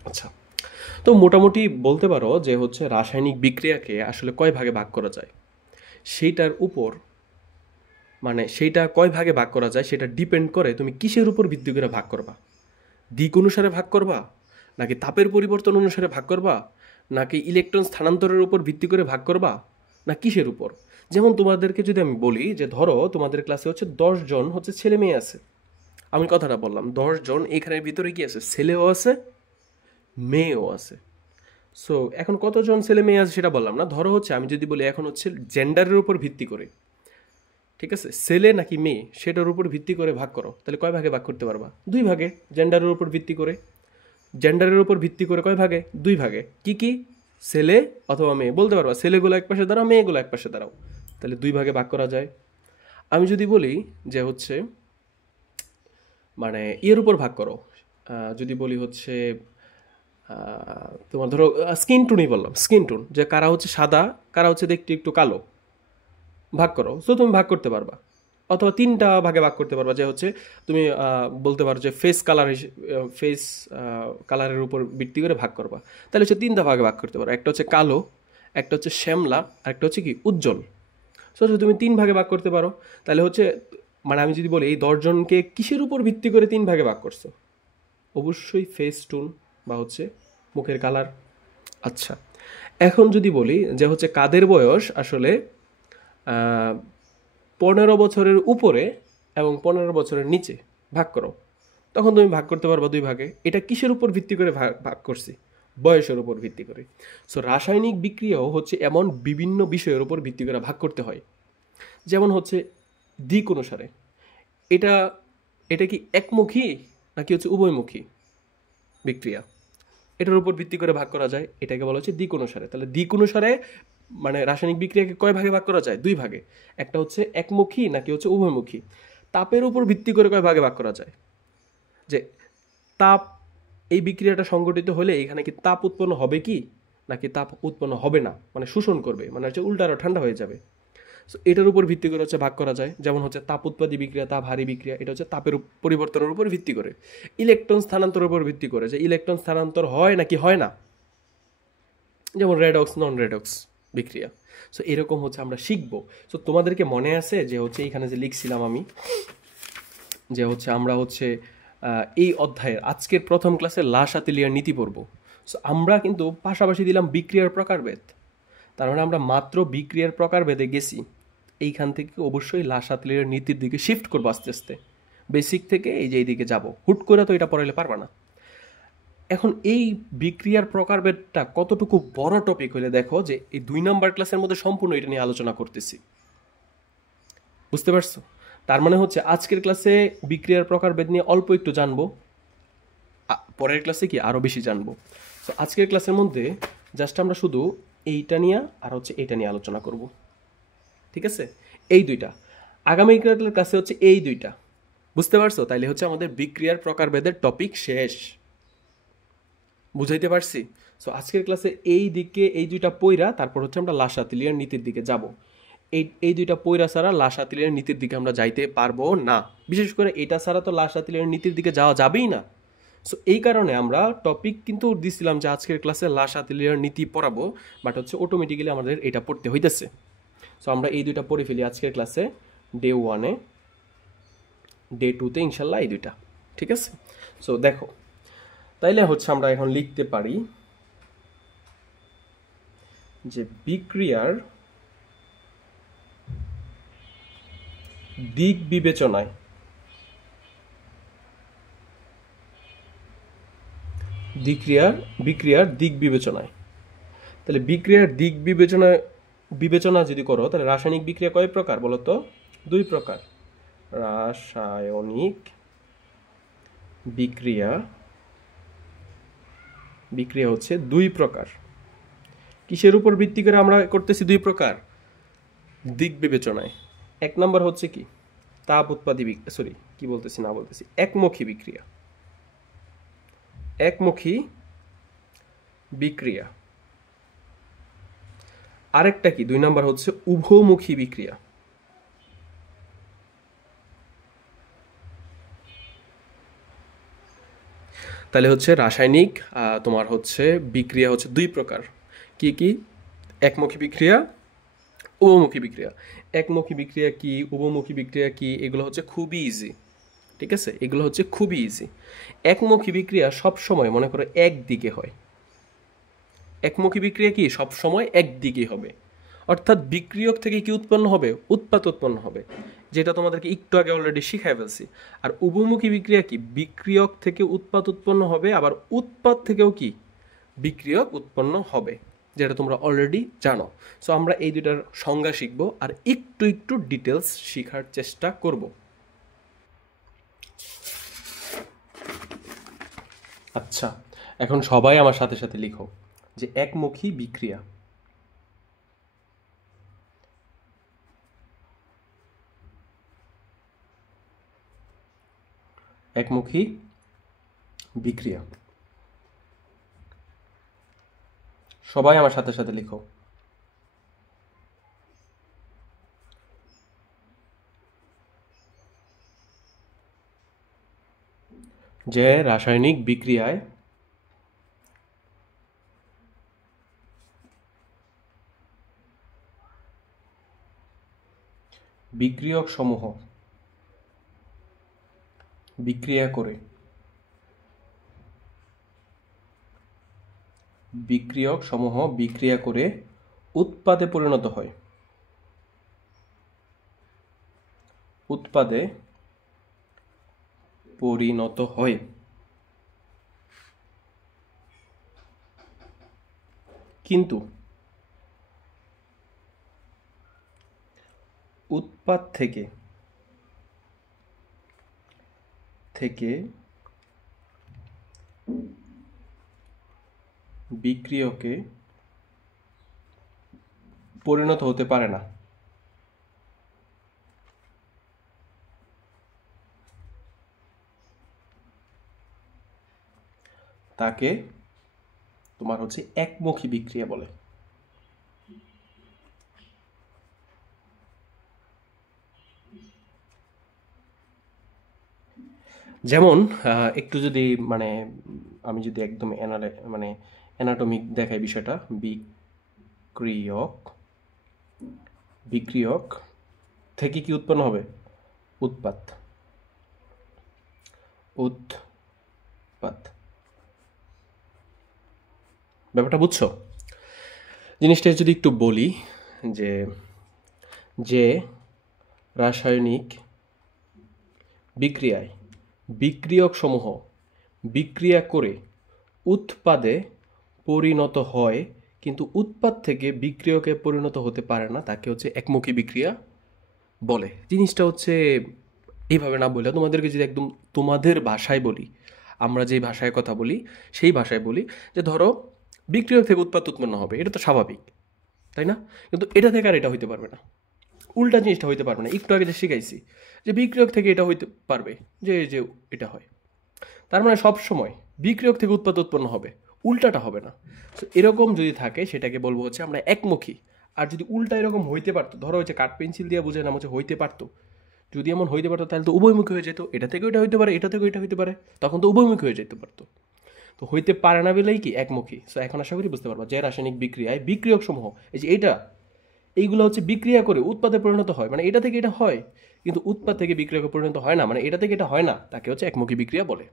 আচ্ছা, তো মোটামুটি বলতে পারো যে হচ্ছে রাসায়নিক বিক্রিয়াকে আসলে কয় ভাগে ভাগ করা যায়, সেইটার উপর মানে সেইটা কয় ভাগে ভাগ করা যায় সেটা ডিপেন্ড করে তুমি কিসের উপর ভিত্তি করে ভাগ করবা। দিক অনুসারে ভাগ করবা, নাকি তাপের পরিবর্তন অনুসারে ভাগ করবা, নাকি ইলেকট্রন স্থানান্তরের উপর ভিত্তি করে ভাগ করবা, না কিসের উপর? যেমন তোমাদেরকে যদি আমি বলি যে ধরো তোমাদের ক্লাসে হচ্ছে 10 জন হচ্ছে ছেলে মেয়ে আছে, আমি কথাটা বললাম 10 জন, এখানের ভিতরে কি আছে, ছেলেও আছে মেয়েও আছে। সো এখন কতজন ছেলে মেয়ে আছে সেটা বললাম না, ধরো হচ্ছে আমি যদি বলি এখন হচ্ছে জেন্ডারের উপর ভিত্তি করে, ঠিক আছে, ছেলে নাকি মেয়ে সেটার উপর ভিত্তি করে ভাগ করো, তাহলে কয় ভাগে ভাগ করতে পারবা? 2 ভাগে। জেন্ডারের উপর ভিত্তি করে, জেন্ডারের উপর ভিত্তি করে কয় ভাগে? 2 ভাগে। কি কি? ছেলে অথবা মেয়ে বলতে পারবা, ছেলেগুলো এক পাশে দাঁড়াও, মেয়েগুলো এক পাশে দাঁড়াও, তাহলে 2 ভাগে ভাগ করা যায়। আমি যদি বলি যে হচ্ছে মানে এর উপর ভাগ করো, যদি বলি হচ্ছে তোমার ধরো স্কিন টুনই বললাম, স্কিন টুন, যে কারা হচ্ছে সাদা, কারা হচ্ছে দেখতে একটু কালো, ভাগ করো, তো তুমি ভাগ করতে পারবা। অথবা 3টা ভাগে ভাগ করতে পারবা, যে হচ্ছে তুমি বলতে পারো যে ফেস কালার, ফেস কালারের উপর ভিত্তি করে ভাগ করবা, তাহলে হচ্ছে 3টা ভাগে ভাগ করতে পারো, একটা হচ্ছে কালো, একটা হচ্ছে শ্যামলা, আর একটা হচ্ছে কি উজ্জ্বল। সো তুমি 3 ভাগে ভাগ করতে পারো। তাহলে হচ্ছে মানে আমি যদি বলি এই 10 জনকে কিসের উপর ভিত্তি করে 3 ভাগে ভাগ করছো, অবশ্যই ফেস টোন বা হচ্ছে মুখের কালার। আচ্ছা, এখন যদি বলি যে হচ্ছে কাদের বয়স আসলে 15 বছরের উপরে এবং 15 বছরের নিচে, ভাগ করো, তখন তুমি ভাগ করতে পারবা 2 ভাগে। এটা কিসের উপর ভিত্তি করে ভাগ ভাগ করছি? বয়সের উপর ভিত্তি করে। সো রাসায়নিক বিক্রিয়াও হচ্ছে এমন বিভিন্ন বিষয়ের উপর ভিত্তি করে ভাগ করতে হয়। যেমন হচ্ছে দিক অনুসারে, এটা এটা কি একমুখী নাকি হচ্ছে উভয়মুখী বিক্রিয়া? এটার উপর ভিত্তি করে ভাগ করা যায়, এটাকে বলা হচ্ছে দিক অনুসারে। তাহলে দিক অনুসারে মানে রাসায়নিক বিক্রিয়াকে কয় ভাগে ভাগ করা যায়? দুই ভাগে। একটা হচ্ছে একমুখী নাকি হচ্ছে উভয়মুখী। তাপের উপর ভিত্তি করে কয় ভাগে ভাগ করা যায়, যে তাপ এই বিক্রিয়াটা সংঘটিত হলে এখানে কি তাপ উৎপন্ন হবে কি নাকি তাপ উৎপন্ন হবে না, মানে শোষণ করবে, মানে হচ্ছে উল্টা আরো ঠান্ডা হয়ে যাবে। সো এটার উপর ভিত্তি করে হচ্ছে ভাগ করা যায়। যেমন হচ্ছে তাপ উৎপাদী বিক্রিয়া, তাপ হারি বিক্রিয়া, এটা হচ্ছে তাপের পরিবর্তনের উপর ভিত্তি করে। ইলেকট্রন স্থানান্তরের উপর ভিত্তি করে, যে ইলেকট্রন স্থানান্তর হয় নাকি হয় না, যেমন রেডক্স নন রেডক্স বিক্রিয়া। সো এরকম হচ্ছে আমরা শিখবো। সো তোমাদেরকে মনে আছে যে হচ্ছে এখানে যে লিখছিলাম আমি, যে হচ্ছে আমরা হচ্ছে এই অধ্যায়ের আজকের প্রথম ক্লাসে লা শাতিলিয়ার নীতি পড়ব। সো আমরা কিন্তু পাশাপাশি দিলাম বিক্রিয়ার প্রকারভেদ, তার মানে আমরা মাত্র বিক্রিয়ার প্রকারভেদে গেছি। এইখান থেকে অবশ্যই লা শাতিলিয়ার নীতির দিকে শিফট করবো আস্তে আস্তে, বেসিক থেকে এই যে এইদিকে যাব, হুট করে তো এটা পড়াইলে পারবা না। এখন এই বিক্রিয়ার প্রকারভেদটা কতটুকু বড় টপিক হলে দেখো যে এই 2 নম্বর ক্লাসের মধ্যে সম্পূর্ণ এটা নিয়ে আলোচনা করতেছি, বুঝতে পারছো? তার মানে হচ্ছে আজকের ক্লাসে বিক্রিয়ার প্রকারভেদ নিয়ে অল্প একটু জানবো, পরের ক্লাসে কি আরো বেশি জানবো। তো আজকের ক্লাসের মধ্যে জাস্ট আমরা শুধু এইটা নিয়ে আর হচ্ছে এটা নিয়ে আলোচনা করব, ঠিক আছে? এই দুইটা। আগামী ক্লাসে হচ্ছে এই দুইটা, বুঝতে পারছো? তাইলে হচ্ছে আমাদের বিক্রিয়ার প্রকারভেদের টপিক শেষ, বুঝাইতে পারছি? সো আজকের ক্লাসে এই দিকে এই দুইটা পইরা তারপর হচ্ছে আমরা লা শাতিলিয়ার নীতির দিকে যাব। এই দুইটা পইরা ছাড়া লা শাতিলিয়ার নীতির দিকে আমরা যাইতে পারবো না, বিশেষ করে এটা ছাড়া তো লা শাতিলিয়ার নীতির দিকে যাওয়া যাবেই না। সো এই কারণে আমরা টপিক কিন্তু দিছিলাম যে আজকের ক্লাসে লা শাতিলিয়ার নীতি পড়াবো, বাট হচ্ছে অটোমেটিক্যালি আমাদের এটা পড়তে হইতেছে। সো আমরা এই দুইটা পড়ে ফেলি আজকের ক্লাসে, ডে 1-এ, ডে 2-তে ইনশাল্লাহ এই দুইটা, ঠিক আছে? সো দেখো, তাইলে হচ্ছে আমরা এখন লিখতে পারি যে বিক্রিয়ার দিক বিবেচনায় বিক্রিয়ার দিক বিবেচনায়, তাহলে বিক্রিয়ার দিক বিবেচনা যদি করো তাহলে রাসায়নিক বিক্রিয়া কয় প্রকার বলো তো? 2 প্রকার। রাসায়নিক বিক্রিয়া হচ্ছে 2 প্রকার। কিসের উপর ভিত্তি করে আমরা করতেছি 2 প্রকার? দিক বিবেচনায়। এক নম্বর হচ্ছে কি, তাপ উৎপাদী সরি কি বলতেছি না বলতেছি একমুখী বিক্রিয়া, একমুখী বিক্রিয়া। আরেকটা কি, 2 নাম্বার হচ্ছে উভয়মুখী বিক্রিয়া। তাহলে হচ্ছে রাসায়নিক তোমার হচ্ছে বিক্রিয়া হচ্ছে 2 প্রকার। কি কি? একমুখী বিক্রিয়া, উভয়মুখী বিক্রিয়া। একমুখী বিক্রিয়া কি, উভয়মুখী বিক্রিয়া কি, এগুলো হচ্ছে খুবই ইজি, ঠিক আছে? এগুলো হচ্ছে খুবই ইজি। একমুখী বিক্রিয়া সব সময় মনে করো একদিকে হয়। একমুখী বিক্রিয়া কি সব সময় একদিকে হবে, অর্থাৎ বিক্রিয়ক থেকে কি উৎপন্ন হবে? উৎপাদ উৎপন্ন হবে, যেটা তোমাদেরকে একটু আগে অলরেডি শিখাই ফেলছি। আর উভয়মুখী বিক্রিয়া কি, বিক্রিয়ক থেকে উৎপাদ উৎপন্ন হবে, আবার উৎপাদ থেকেও কি বিক্রিয়ক উৎপন্ন হবে, যেটা তোমরা অলরেডি জানো। সো আমরা এই দুটার সংজ্ঞা শিখবো আর একটু একটু ডিটেলস শেখার চেষ্টা করব। আচ্ছা, এখন সবাই আমার সাথে সাথে লিখো যে একমুখী বিক্রিয়া। একমুখী বিক্রিয়া, সবাই আমার সাথে সাথে লিখো। যে রাসায়নিক বিক্রিয়ায় বিক্রিয়ক সমূহ বিক্রিয়া করে উৎপাদে পরিণত হয়, উৎপাদে পরিণত হয়। কিন্তু উৎপাদ থেকে বিক্রিয়কে পরিণত হতে পারে না, তাকে তোমার হচ্ছে একমুখী বিক্রিয়া বলে। যেমন একটু যদি মানে আমি যদি একদম মানে অ্যানাটমিক দেখাই বিষয়টা, বিক্রিয়ক বিক্রিয়ক থেকে কি উৎপন্ন হবে? উৎপাদ। উৎপাদ। ব্যাপারটা বুঝছো? জিনিসটা যদি একটু বলি যে যে রাসায়নিক বিক্রিয়ায় বিক্রিয়ক সমূহ বিক্রিয়া করে উৎপাদে পরিণত হয় কিন্তু উৎপাদ থেকে বিক্রিয়কে পরিণত হতে পারে না, তাকে হচ্ছে একমুখী বিক্রিয়া বলে। জিনিসটা হচ্ছে এইভাবে না বললে, তোমাদেরকে যদি একদম তোমাদের ভাষায় বলি, আমরা যে ভাষায় কথা বলি সেই ভাষায় বলি যে ধরো বিক্রিয়ক থেকে উৎপাদ উৎপন্ন হবে, এটা তো স্বাভাবিক, তাই না? কিন্তু এটা থেকে আর এটা হইতে পারবে না, উল্টা জিনিসটা হইতে পারবে না। একটু আগে যে শিখাইছি যে বিক্রিয়ক থেকে এটা হইতে পারবে, যে যে এটা হয়, তার মানে সব সময় বিক্রিয়ক থেকে উৎপাদ উৎপন্ন হবে, উল্টাটা হবে না। তো এরকম যদি থাকে সেটাকে বলবো হচ্ছে আমরা একমুখী। আর যদি উল্টা এরকম হইতে পারতো, ধরো হচ্ছে কাঠ পেন্সিল দিয়ে বুঝে না হচ্ছে হইতে পারতো, যদি এমন হইতে পারতো তাহলে তো উভয়মুখী হয়ে যেত, এটা থেকে ওইটা হইতে পারে, এটা থেকে ওইটা হইতে পারে, তখন তো উভয়মুখী হয়ে যেতে পারতো। তো হইতে পারে না বলেই কি একমুখী। সো এখন আশা করি বুঝতে পারবা যে রাসায়নিক বিক্রিয়ায় বিক্রিয়ক সমূহ, এই যে এইগুলো হচ্ছে বিক্রিয়া করে উৎপাদে পরিণত হয়, মানে এটা থেকে এটা হয় কিন্তু উৎপাদ থেকে বিক্রিয়াকে পরিণত হয় না, মানে এটা থেকে এটা হয় না, তাকে হচ্ছে একমুখী বিক্রিয়া বলে।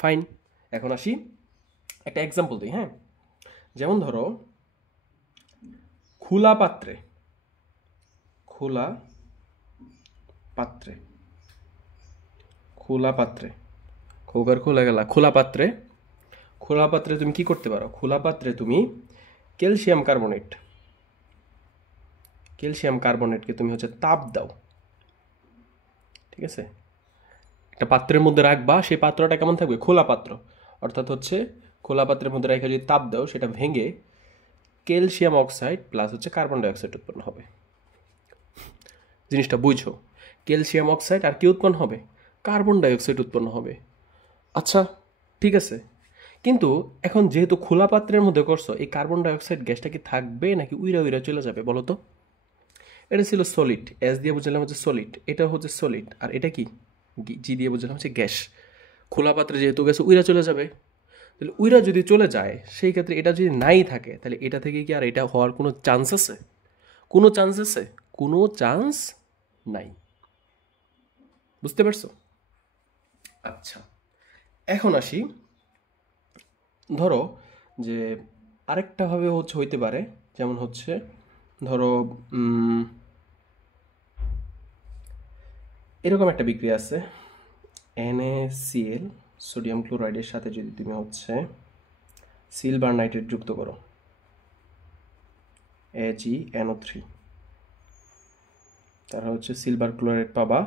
ফাইন। এখন আসি একটা এক্সাম্পল দিই। হ্যাঁ, যেমন ধরো খোলা পাত্রে খোলা পাত্রে খোলা পাত্রে খোকার খোলা গেলা, খোলা পাত্রে তুমি কি করতে পারো? খোলা পাত্রে তুমি ক্যালসিয়াম কার্বনেটকে তুমি হচ্ছে তাপ দাও, ঠিক আছে? একটা পাত্রের মধ্যে রাখবা, সেই পাত্রটা কেমন থাকবে? খোলা পাত্র, অর্থাৎ হচ্ছে খোলা পাত্রের মধ্যে রেখে যদি তাপ দাও, সেটা ভেঙে ক্যালসিয়াম অক্সাইড প্লাস হচ্ছে কার্বন ডাইঅক্সাইড উৎপন্ন হবে। জিনিসটা বুঝো, ক্যালসিয়াম অক্সাইড আর কি উৎপন্ন হবে? কার্বন ডাইঅক্সাইড উৎপন্ন হবে। আচ্ছা, ঠিক আছে, কিন্তু এখন যেহেতু খোলা পাত্রের মধ্যে করছো, এই কার্বন ডাইঅক্সাইড গ্যাসটা কি থাকবে নাকি উইরা উইরা চলে যাবে বলো তো? এটা ছিল সলিড, এস দিয়ে বুঝলাম হচ্ছে সলিড, এটা হচ্ছে সলিড, আর এটা কি জি দিয়ে বুঝলাম হচ্ছে গ্যাস। খোলা পাত্রে যেহেতু গ্যাস উইরা চলে যাবে, তাহলে উইরা যদি চলে যায় সেই ক্ষেত্রে এটা যদি নাই থাকে, তাহলে এটা থেকে কি আর এটা হওয়ার কোনো চান্স আছে? কোনো চান্স আছে? কোনো চান্স নাই। বুঝতে পারছো? আচ্ছা, এখন আসি, ধরো যে আরেকটা ভাবে হচ্ছে হইতে পারে, যেমন হচ্ছে ধরো এরকম একটা বিক্রিয়া আছে, NaCl সোডিয়াম ক্লোরাইডের সাথে যদি তুমি হচ্ছে সিলভার নাইট্রেট যুক্ত করো, AgNO3, তাহলে হচ্ছে সিলভার ক্লোরাইড পাবা।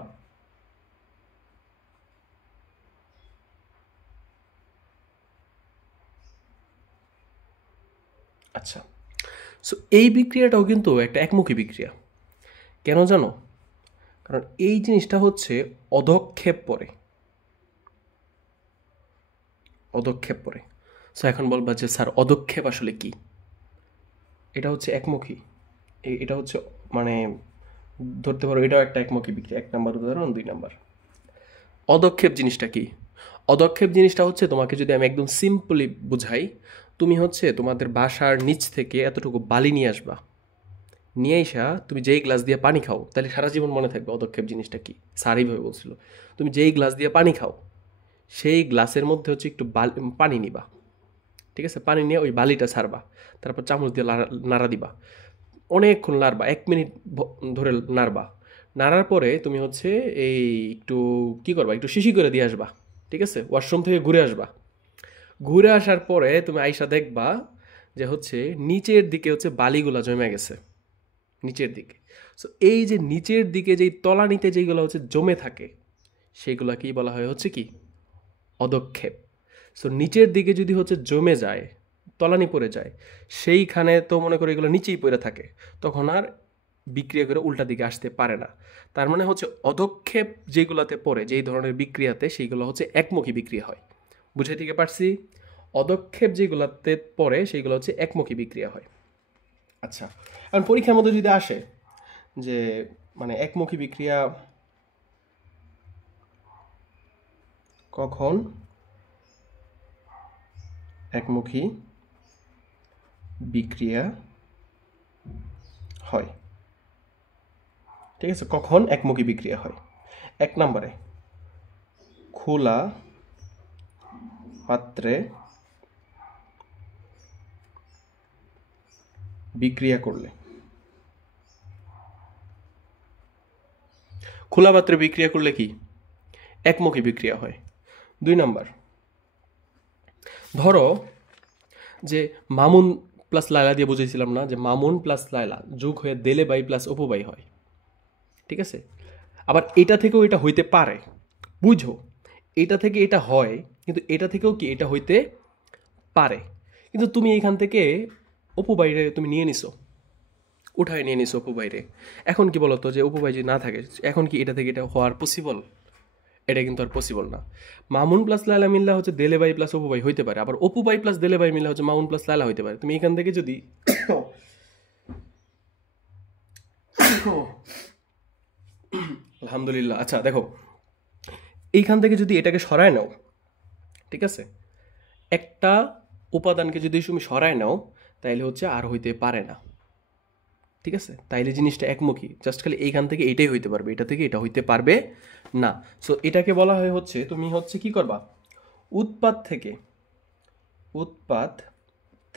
আচ্ছা, সো এই বিক্রিয়াটাও কিন্তু একটা একমুখী বিক্রিয়া। কেন জানো? কারণ এই জিনিসটা হচ্ছে অধক্ষেপ পরে। সো এখন বলবা যে স্যার অধক্ষেপ আসলে কি? এটা হচ্ছে একমুখী, এটা হচ্ছে মানে ধরতে পারো এটাও একটা একমুখী বিক্রিয়া। 1 নাম্বার উদাহরণ, 2 নাম্বার। অধক্ষেপ জিনিসটা কি? অধক্ষেপ জিনিসটা হচ্ছে, তোমাকে যদি আমি একদম সিম্পলি বুঝাই, তুমি হচ্ছে তোমাদের বাসার নিচ থেকে এতটুকু বালি নিয়ে আসবা, নিয়ে এসা তুমি যেই গ্লাস দিয়ে পানি খাও, তাহলে সারা জীবন মনে থাকবে অধক্ষেপ জিনিসটা কি। স্যার এইভাবে বলছিল, তুমি যেই গ্লাস দিয়ে পানি খাও সেই গ্লাসের মধ্যে হচ্ছে একটু পানি নিবা, ঠিক আছে? পানি নিয়ে ওই বালিটা ছাড়বা, তারপর চামচ দিয়ে নাড়া দিবা, অনেকক্ষণ নাড়বা, 1 মিনিট ধরে নাড়বা। নাড়ার পরে তুমি হচ্ছে এই একটু কি করবা, একটু শিশি করে দিয়ে আসবা, ঠিক আছে? ওয়াশরুম থেকে ঘুরে আসবা। ঘুরে আসার পরে তুমি আইসা দেখবা যে হচ্ছে নিচের দিকে হচ্ছে বালিগুলা জমে গেছে, নিচের দিকে। সো এই যে নিচের দিকে যেই তলানিতে যেগুলো হচ্ছে জমে থাকে, সেইগুলা কি বলা হয় হচ্ছে কি? অধক্ষেপ। সো নিচের দিকে যদি হচ্ছে জমে যায়, তলানি পড়ে যায়, সেইখানে তো মনে করে এগুলো নিচেই পড়ে থাকে, তখন আর বিক্রিয়া করে উল্টা দিকে আসতে পারে না। তার মানে হচ্ছে অধক্ষেপ যেগুলোতে পড়ে, যেই ধরনের বিক্রিয়াতে, সেইগুলো হচ্ছে একমুখী বিক্রিয়া হয়। বুঝে থেকে পারছি? অধক্ষেপ যেগুলোতে পড়ে সেইগুলো হচ্ছে একমুখী বিক্রিয়া হয়। আচ্ছা, কারণ পরীক্ষার মধ্যে যদি আসে যে মানে একমুখী বিক্রিয়া কখন একমুখী বিক্রিয়া হয়, ঠিক আছে, কখন একমুখী বিক্রিয়া হয়? 1 নম্বরে খোলা পাত্রে বিক্রিয়া করলে। খোলা পাত্রে বিক্রিয়া করলে কি একমুখী বিক্রিয়া হয়। 2 নম্বর, ধরো যে মামুন প্লাস লায়লা দিয়ে বুঝেছিলাম না, যে মামুন প্লাস লায়লা যোগ হয়ে দেলেবাই প্লাস অপুবাই হয়, ঠিক আছে? আবার এটা থেকেও এটা হইতে পারে, বুঝো, এটা থেকে এটা হয়, কিন্তু এটা থেকেও কি এটা হইতে পারে। কিন্তু তুমি এইখান থেকে অপুবাইরে তুমি নিয়ে নিছো, উঠায় নিয়ে নিছো অপুবাইরে। এখন কি বলতো, যে অপুবাই যদি না থাকে, এখন কি এটা থেকে এটা হওয়ার পসিবল? এটা কিন্তু আর পসিবল না। মামুন প্লাস লায়লা মিল্লা হচ্ছে দেলেবাই প্লাস অপুবাই হইতে পারে, আবার অপুবাই প্লাস দেলেবাই মিল্লা হচ্ছে মামুন প্লাস লায়লা হইতে পারে। তুমি এখান থেকে যদি আলহামদুলিল্লাহ, আচ্ছা দেখো, এইখান থেকে যদি এটাকে সরায় নাও, ঠিক আছে, একটা উপাদানকে যদি তুমি সরায় নাও, তাইলে হচ্ছে আর হইতে পারে না, ঠিক আছে? তাইলে জিনিসটা একমুখী, জাস্ট খালি এইখান থেকে এটাই হইতে পারবে, এটা থেকে এটা হইতে পারবে না। সো এটাকে বলা হয় হচ্ছে, তুমি হচ্ছে কি করবা, উৎপাদ থেকে, উৎপাদ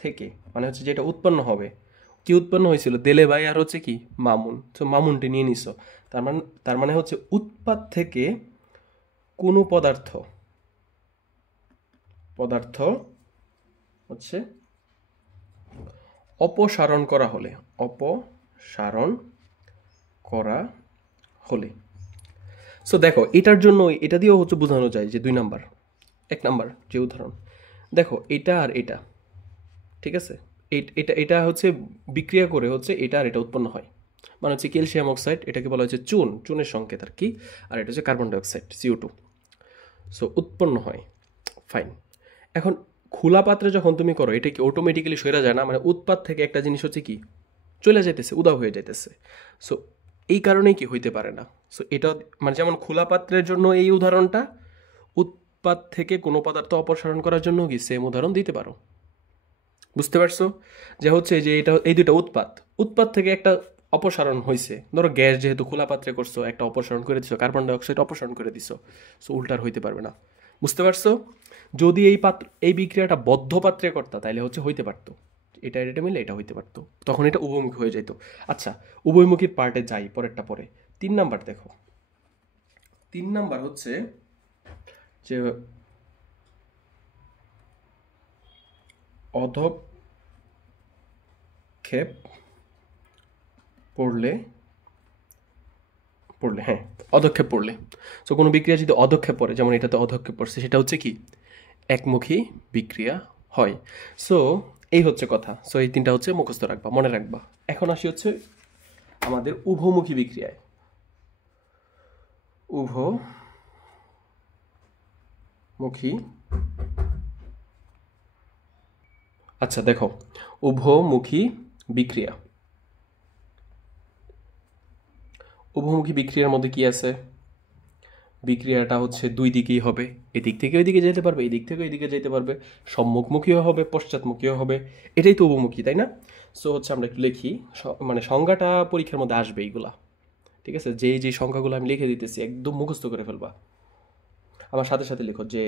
থেকে মানে হচ্ছে যেটা উৎপন্ন হবে, কি উৎপন্ন হয়েছিল, দেলেবাই আর হচ্ছে কি মামুন, তো মামুনটি নিয়ে নিছো। তার মানে হচ্ছে উৎপাদ থেকে কোনো পদার্থ, পদার্থ হচ্ছে অপসারণ করা হলে, অপসারণ করা হলে। সো দেখো, এটার জন্য এটা দিয়েও হচ্ছে বোঝানো যায় যে 2 নাম্বার, 1 নাম্বার যে উদাহরণ, দেখো এটা আর এটা, ঠিক আছে, এটা এটা হচ্ছে বিক্রিয়া করে হচ্ছে এটা আর এটা উৎপন্ন হয়, মানে হচ্ছে ক্যালসিয়াম অক্সাইড, এটাকে বলা হচ্ছে চুন, চুনের সংকেত আর কি, আর এটা হচ্ছে কার্বন ডাইঅক্সাইড CO2। সো উৎপন্ন হয়, ফাইন। এখন খোলা পাত্রে যখন তুমি করো, এটা কি অটোমেটিক্যালি সরে যায় না? মানে উৎপাদ থেকে একটা জিনিস হচ্ছে কি চলে যাইতেছে, উদাও হয়ে যাইতেছে। সো এই কারণেই কি হইতে পারে না। সো এটা মানে যেমন খোলা পাত্রের জন্য এই উদাহরণটা, উৎপাদ থেকে কোনো পদার্থ অপসারণ করার জন্য কি সেম উদাহরণ দিতে পারো। বুঝতে পারছো? যে হচ্ছে যে এটা, এই দুটো উৎপাদ, উৎপাদ থেকে একটা অপসারণ হয়েছে, ধরো গ্যাস যেহেতু খোলা পাত্রে করছো, একটা অপসারণ করে দিছো, কার্বন ডাইঅক্সাইড অপসারণ করে দিছো, সো উল্টার হইতে পারবে না। বুঝতে পারছো? যদি এই বিক্রিয়াটা বদ্ধ পাত্রে করতা, তাইলে হচ্ছে হইতে পারতো, এটা এটা মিলে এটা হইতে পারতো, তখন এটা উভয়মুখী হয়ে যেত। আচ্ছা, উভয়মুখীর পার্টে যাই, পরেরটা পরে। 3 নাম্বার দেখো, 3 নাম্বার হচ্ছে যে অধক্ষেপ পড়লে, হ্যাঁ, অধক্ষেপ পড়লে। সো কোনো বিক্রিয়া যদি অধক্ষেপ পড়ে, যেমন এটাতে অধক্ষেপ পড়ছে, সেটা হচ্ছে কি একমুখী বিক্রিয়া হয়। সো এই হচ্ছে কথা। সো এই 3টা হচ্ছে মুখস্থ রাখবা, মনে রাখবা। এখন আসি হচ্ছে আমাদের উভমুখী বিক্রিয়ায়। উভমুখী, আচ্ছা দেখো, উভমুখী বিক্রিয়া, উভমুখী বিক্রিয়ার মধ্যে কি আছে? বিক্রিয়াটা হচ্ছে 2 দিকেই হবে, এদিক থেকে ওইদিকে যেতে পারবে, এদিক থেকে ওইদিকে যেতে পারবে, সম্মুখমুখীও হবে, পশ্চাৎমুখীও হবে, এটাই তো উভমুখী, তাই না? সো হচ্ছে আমরা একটু লিখি, মানে সংজ্ঞাটা পরীক্ষার মধ্যে আসবে এইগুলা, ঠিক আছে? যে সংখ্যাগুলো আমি লিখে দিতেছি একদম মুখস্থ করে ফেলবা, আমার সাথে সাথে লিখো যে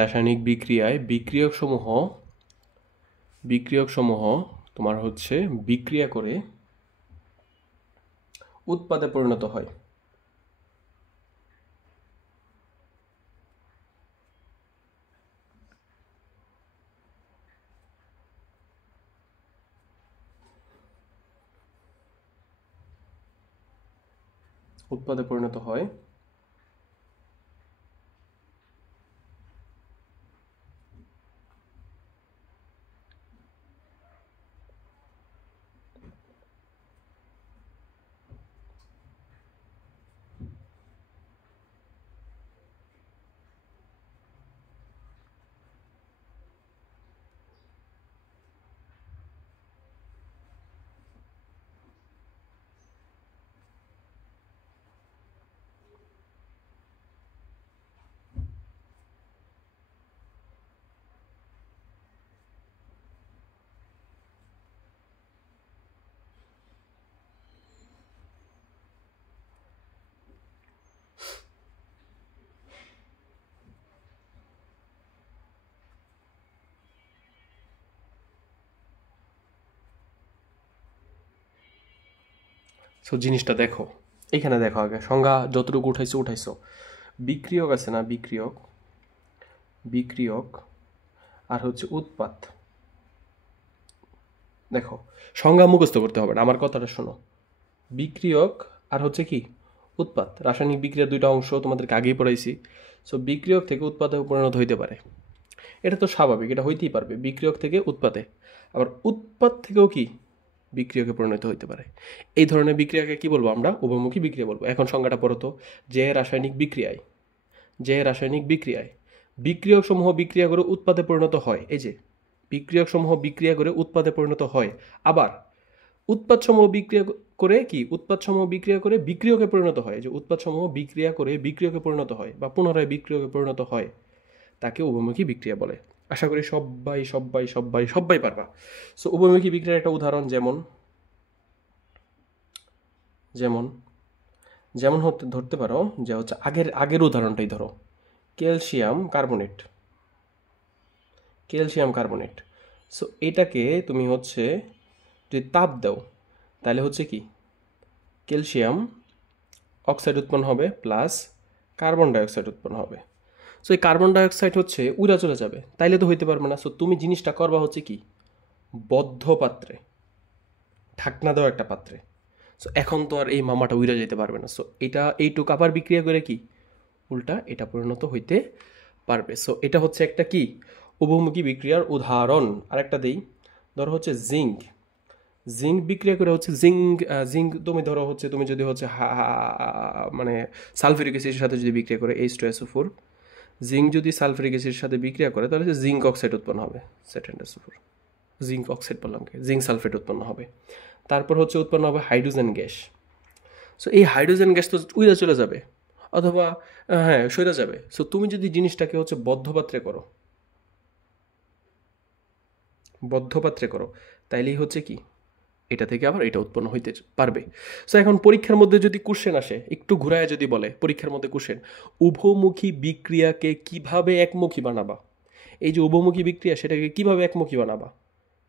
রাসায়নিক বিক্রিয়ায় বিক্রিয়ক সমূহ তোমার হচ্ছে বিক্রিয়া করে উৎপাদে পরিণত হয়। উৎপাদে পরিণত হয়। সো জিনিসটা দেখো, এখানে দেখো, আগে সংজ্ঞা যতটুকু উঠাইছো। বিক্রিয়ক আছে না, বিক্রিয়ক, বিক্রিয়ক আর হচ্ছে উৎপাদ। দেখো, সংজ্ঞা মুখস্থ করতে হবে না, আমার কথাটা শোনো। বিক্রিয়ক আর হচ্ছে কি উৎপাদ, রাসায়নিক বিক্রিয়ার দুইটা অংশ তোমাদেরকে আগেই পড়াইছি। সো বিক্রিয়ক থেকে উৎপাদে পরিণত হইতে পারে, এটা তো স্বাভাবিক, এটা হইতেই পারবে বিক্রিয়ক থেকে উৎপাদে। আবার উৎপাদ থেকেও কি বিক্রিয়কে পরিণত হইতে পারে। এই ধরনের বিক্রিয়াকে কি বলবো আমরা? উভয়মুখী বিক্রিয়া বলবো। এখন সংজ্ঞাটা পড়ো তো। যে রাসায়নিক বিক্রিয়ায়, যে রাসায়নিক বিক্রিয়ায় বিক্রিয়ক সমূহ বিক্রিয়া করে উৎপাদে পরিণত হয়, এই যে বিক্রিয়ক সমূহ বিক্রিয়া করে উৎপাদে পরিণত হয়। আবার উৎপাদ সমূহ বিক্রিয়া করে কি, উৎপাদ সমূহ বিক্রিয়া করে বিক্রিয়কে পরিণত হয়, যে উৎপাদ সমূহ বিক্রিয়া করে বিক্রিয়কে পরিণত হয় বা পুনরায় বিক্রিয়কে পরিণত হয়, তাকে উভয়মুখী বিক্রিয়া বলে। আশা করি সবাই সবাই সবাই সবাই পারবা। সো উভয়মুখী বিক্রিয়ার একটা উদাহরণ যেমন যেমন যেমন হতে ধরতে পারো যে হচ্ছে আগের আগের উদাহরণটাই ধরো, calcium carbonate, calcium carbonate. So এটাকে তুমি হচ্ছে যদি তাপ দাও, তাহলে হচ্ছে কি ক্যালসিয়াম অক্সাইড উৎপন্ন হবে প্লাস কার্বন ডাইঅক্সাইড উৎপন্ন হবে। সো এই কার্বন ডাইঅক্সাইড হচ্ছে উড়া চলে যাবে, তাইলে তো হইতে পারবে না। সো তুমি জিনিসটা করবা হচ্ছে কি, বদ্ধ পাত্রে, ঢাকনা দেওয়া একটা পাত্রে। সো এখন তো আর এই মামাটা উড়া যেতে পারবে না। সো এটা এইটুক আবার বিক্রিয়া করে কি উল্টা এটা পরিণত হইতে পারবে। সো এটা হচ্ছে একটা কি উভমুখী বিক্রিয়ার উদাহরণ। আরেকটা দেই, ধরো হচ্ছে জিঙ্ক, জিঙ্ক বিক্রিয়া করে হচ্ছে জিঙ্ক তুমি ধরো হচ্ছে তুমি যদি হচ্ছে মানে সালফিউরিক অ্যাসিডের সাথে যদি বিক্রিয়া করে H2SO4, জিঙ্ক যদি সালফিউরিক অ্যাসিডের সাথে বিক্রিয়া করে তাহলে জিঙ্ক অক্সাইড উৎপন্ন হবে, SO4, জিঙ্ক অক্সাইড বললাম কি, জিঙ্ক সালফেট উৎপন্ন হবে। তারপর হচ্ছে উৎপন্ন হবে হাইড্রোজেন গ্যাস। সো এই হাইড্রোজেন গ্যাস তো উইরা চলে যাবে, অথবা হ্যাঁ সরে যাবে। সো তুমি যদি জিনিসটাকে হচ্ছে বদ্ধপাত্রে করো, বদ্ধপাত্রে করো, তাইলেই হচ্ছে কি এটা থেকে আবার এটা উৎপন্ন হইতে পারবে। সো এখন পরীক্ষার মধ্যে যদি কোশ্চেন আসে, একটু ঘুরায় যদি বলে পরীক্ষার মধ্যে কোশ্চেন, উভমুখী বিক্রিয়াকে কিভাবে একমুখী বানাবা, এই যে উভমুখী বিক্রিয়া সেটাকে কিভাবে একমুখী বানাবা,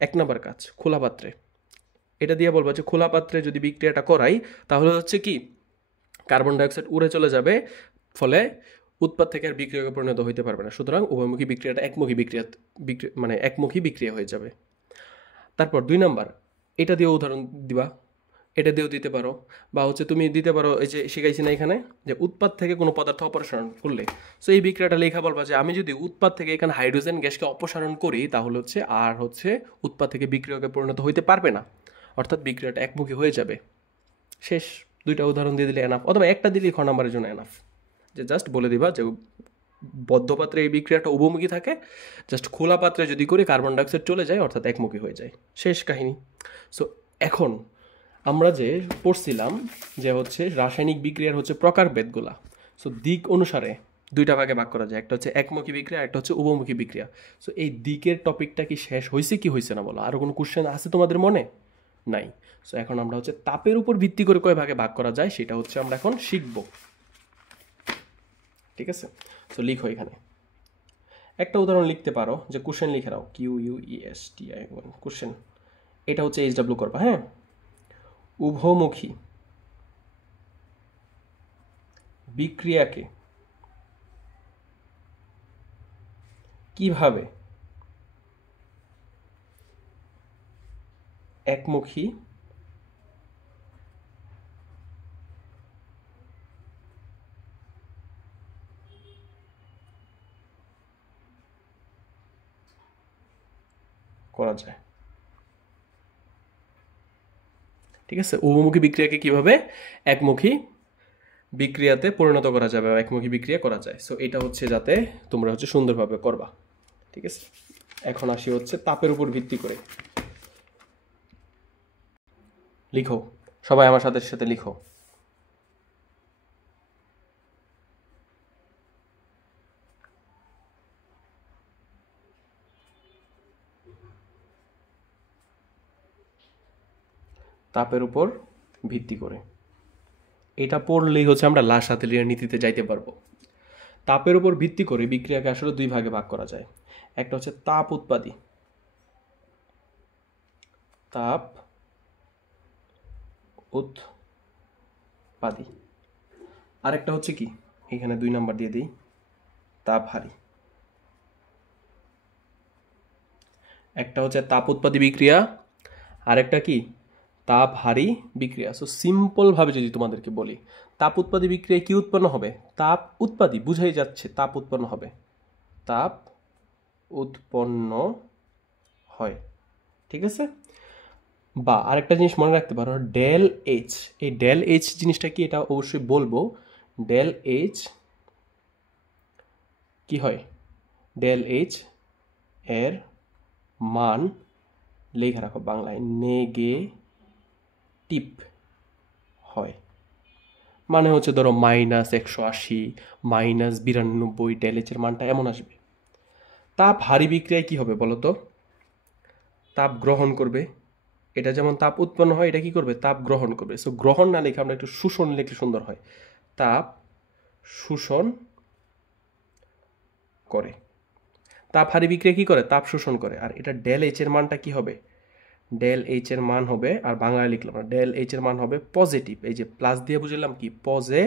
এক নাম্বার কাজ খোলা পাত্রে। এটা দিয়ে বলবো যে খোলা পাত্রে যদি বিক্রিয়াটা করাই তাহলে হচ্ছে কি কার্বন ডাইঅক্সাইড উড়ে চলে যাবে, ফলে উৎপাদ থেকে আর বিক্রিয়াকে পরিণত হইতে পারবে না। সুতরাং উভয়মুখী বিক্রিয়াটা একমুখী বিক্রিয়া, মানে একমুখী বিক্রিয়া হয়ে যাবে। তারপর 2 নাম্বার, এটা দিয়েও উদাহরণ দিবা, এটা দিয়েও দিতে পারো। বা হচ্ছে তুমি দিতে পারো, এই যে শিখাইছি না এখানে, যে উৎপাদ থেকে কোনো পদার্থ অপসারণ করলে, সো এই বিক্রিয়াটা লেখা বলবা যে আমি যদি উৎপাদ থেকে এখানে হাইড্রোজেন গ্যাসকে অপসারণ করি তাহলে হচ্ছে আর হচ্ছে উৎপাদ থেকে বিক্রিয়াকে পরিণত হইতে পারবে না, অর্থাৎ বিক্রিয়াটা একমুখী হয়ে যাবে। শেষ, 2টা উদাহরণ দিয়ে দিলে এনাফ, অথবা একটা দিলেই খ নাম্বারের জন্য এনাফ। যে জাস্ট বলে দিবা যে বদ্ধ পাত্রে এই বিক্রিয়াটা উভমুখী থাকে, জাস্ট খোলা পাত্রে যদি করি কার্বন ডাইঅক্সাইড চলে যায়, অর্থাৎ একমুখী হয়ে যায়। শেষ কাহিনী। সো এখন আমরা যে পড়ছিলাম যে হচ্ছে রাসায়নিক বিক্রিয়ার হচ্ছে প্রকারভেদগুলা, সো দিক অনুসারে 2টা ভাগে ভাগ করা যায়, একটা হচ্ছে একমুখী বিক্রিয়া, একটা হচ্ছে উভমুখী বিক্রিয়া। সো এই দিকের টপিকটা কি শেষ হয়েছে কি হয়েছে না বলো? আরও কোনো কোশ্চেন আছে তোমাদের মনে? নাই। সো এখন আমরা হচ্ছে তাপের উপর ভিত্তি করে কয় ভাগে ভাগ করা যায় সেটা হচ্ছে আমরা এখন শিখব। ঠিক আছে? সো লিখো এখানে একটা উদাহরণ লিখতে পারো, যে কোশ্চেন লিখে নাও, QUESTI কোশ্চেন। এটা হচ্ছে HW করবা, হ্যাঁ। উভমুখী বিক্রিয়াকে কিভাবে একমুখী করা যায়, ঠিক আছে। উভমুখী বিক্রিয়াকে কিভাবে একমুখী বিক্রিয়াতে পরিণত করা যাবে বা একমুখী বিক্রিয়া করা যায়। সো এটা হচ্ছে যাতে তোমরা হচ্ছে সুন্দরভাবে করবা, ঠিক আছে। এখন আসি হচ্ছে তাপের উপর ভিত্তি করে। লিখো, সবাই আমার সাথে সাথে লিখো। তাপের উপর ভিত্তি করে, এটা পড়লেই হচ্ছে আমরা লাসাতেলিয়ার নীতিতে যাইতে পারবো। তাপের উপর ভিত্তি করে বিক্রিয়াকে আসলে দুই ভাগে ভাগ করা যায়। একটা হচ্ছে তাপ উৎপাদী, তাপ উৎপাদী। আরেকটা হচ্ছে কি, এখানে 2 নাম্বার দিয়ে দিই, তাপহারী। একটা হচ্ছে তাপ উৎপাদী বিক্রিয়া, আরেকটা কি, তাপহারী বিক্রিয়া। সো সিম্পলভাবে যদি তোমাদেরকে বলি, তাপ উৎপাদী বিক্রিয়ায় কি উৎপন্ন হবে? তাপ উৎপাদী, বুঝাই যাচ্ছে তাপ উৎপন্ন হবে, তাপ উৎপন্ন হয়, ঠিক আছে। বা আরেকটা জিনিস মনে রাখতে পারো, ডেল এইচ। এই ডেল এইচ জিনিসটা কি, এটা অবশ্যই বলবো। ডেল এইচ কি হয়? ডেল এইচ এর মান লেখা রাখো বাংলায় নেগেটিভ হয়। মানে হচ্ছে ধরো -180, -92, ডেল এইচ এর মানটা এমন আসবে। তাপ হারি বিক্রিয়ায় কি হবে বলো তো? তাপ গ্রহণ করবে। এটা যেমন তাপ উৎপন্ন হয়, এটা কি করবে? তাপ গ্রহণ করবে। সো গ্রহণ না লিখে আমরা একটু শোষণ লিখলে সুন্দর হয়। তাপ শোষণ করে। তাপ হারি বিক্রিয়া কি করে? তাপ শোষণ করে। আর এটা ডেল এইচ এর মানটা কি হবে? ডেল এইচ এর মান হবে, আর বাংলায় লিখলাম না, ডেল এইচ এর মান হবে পজিটিভ। এই যে প্লাস দিয়ে বুঝলাম কি পজে,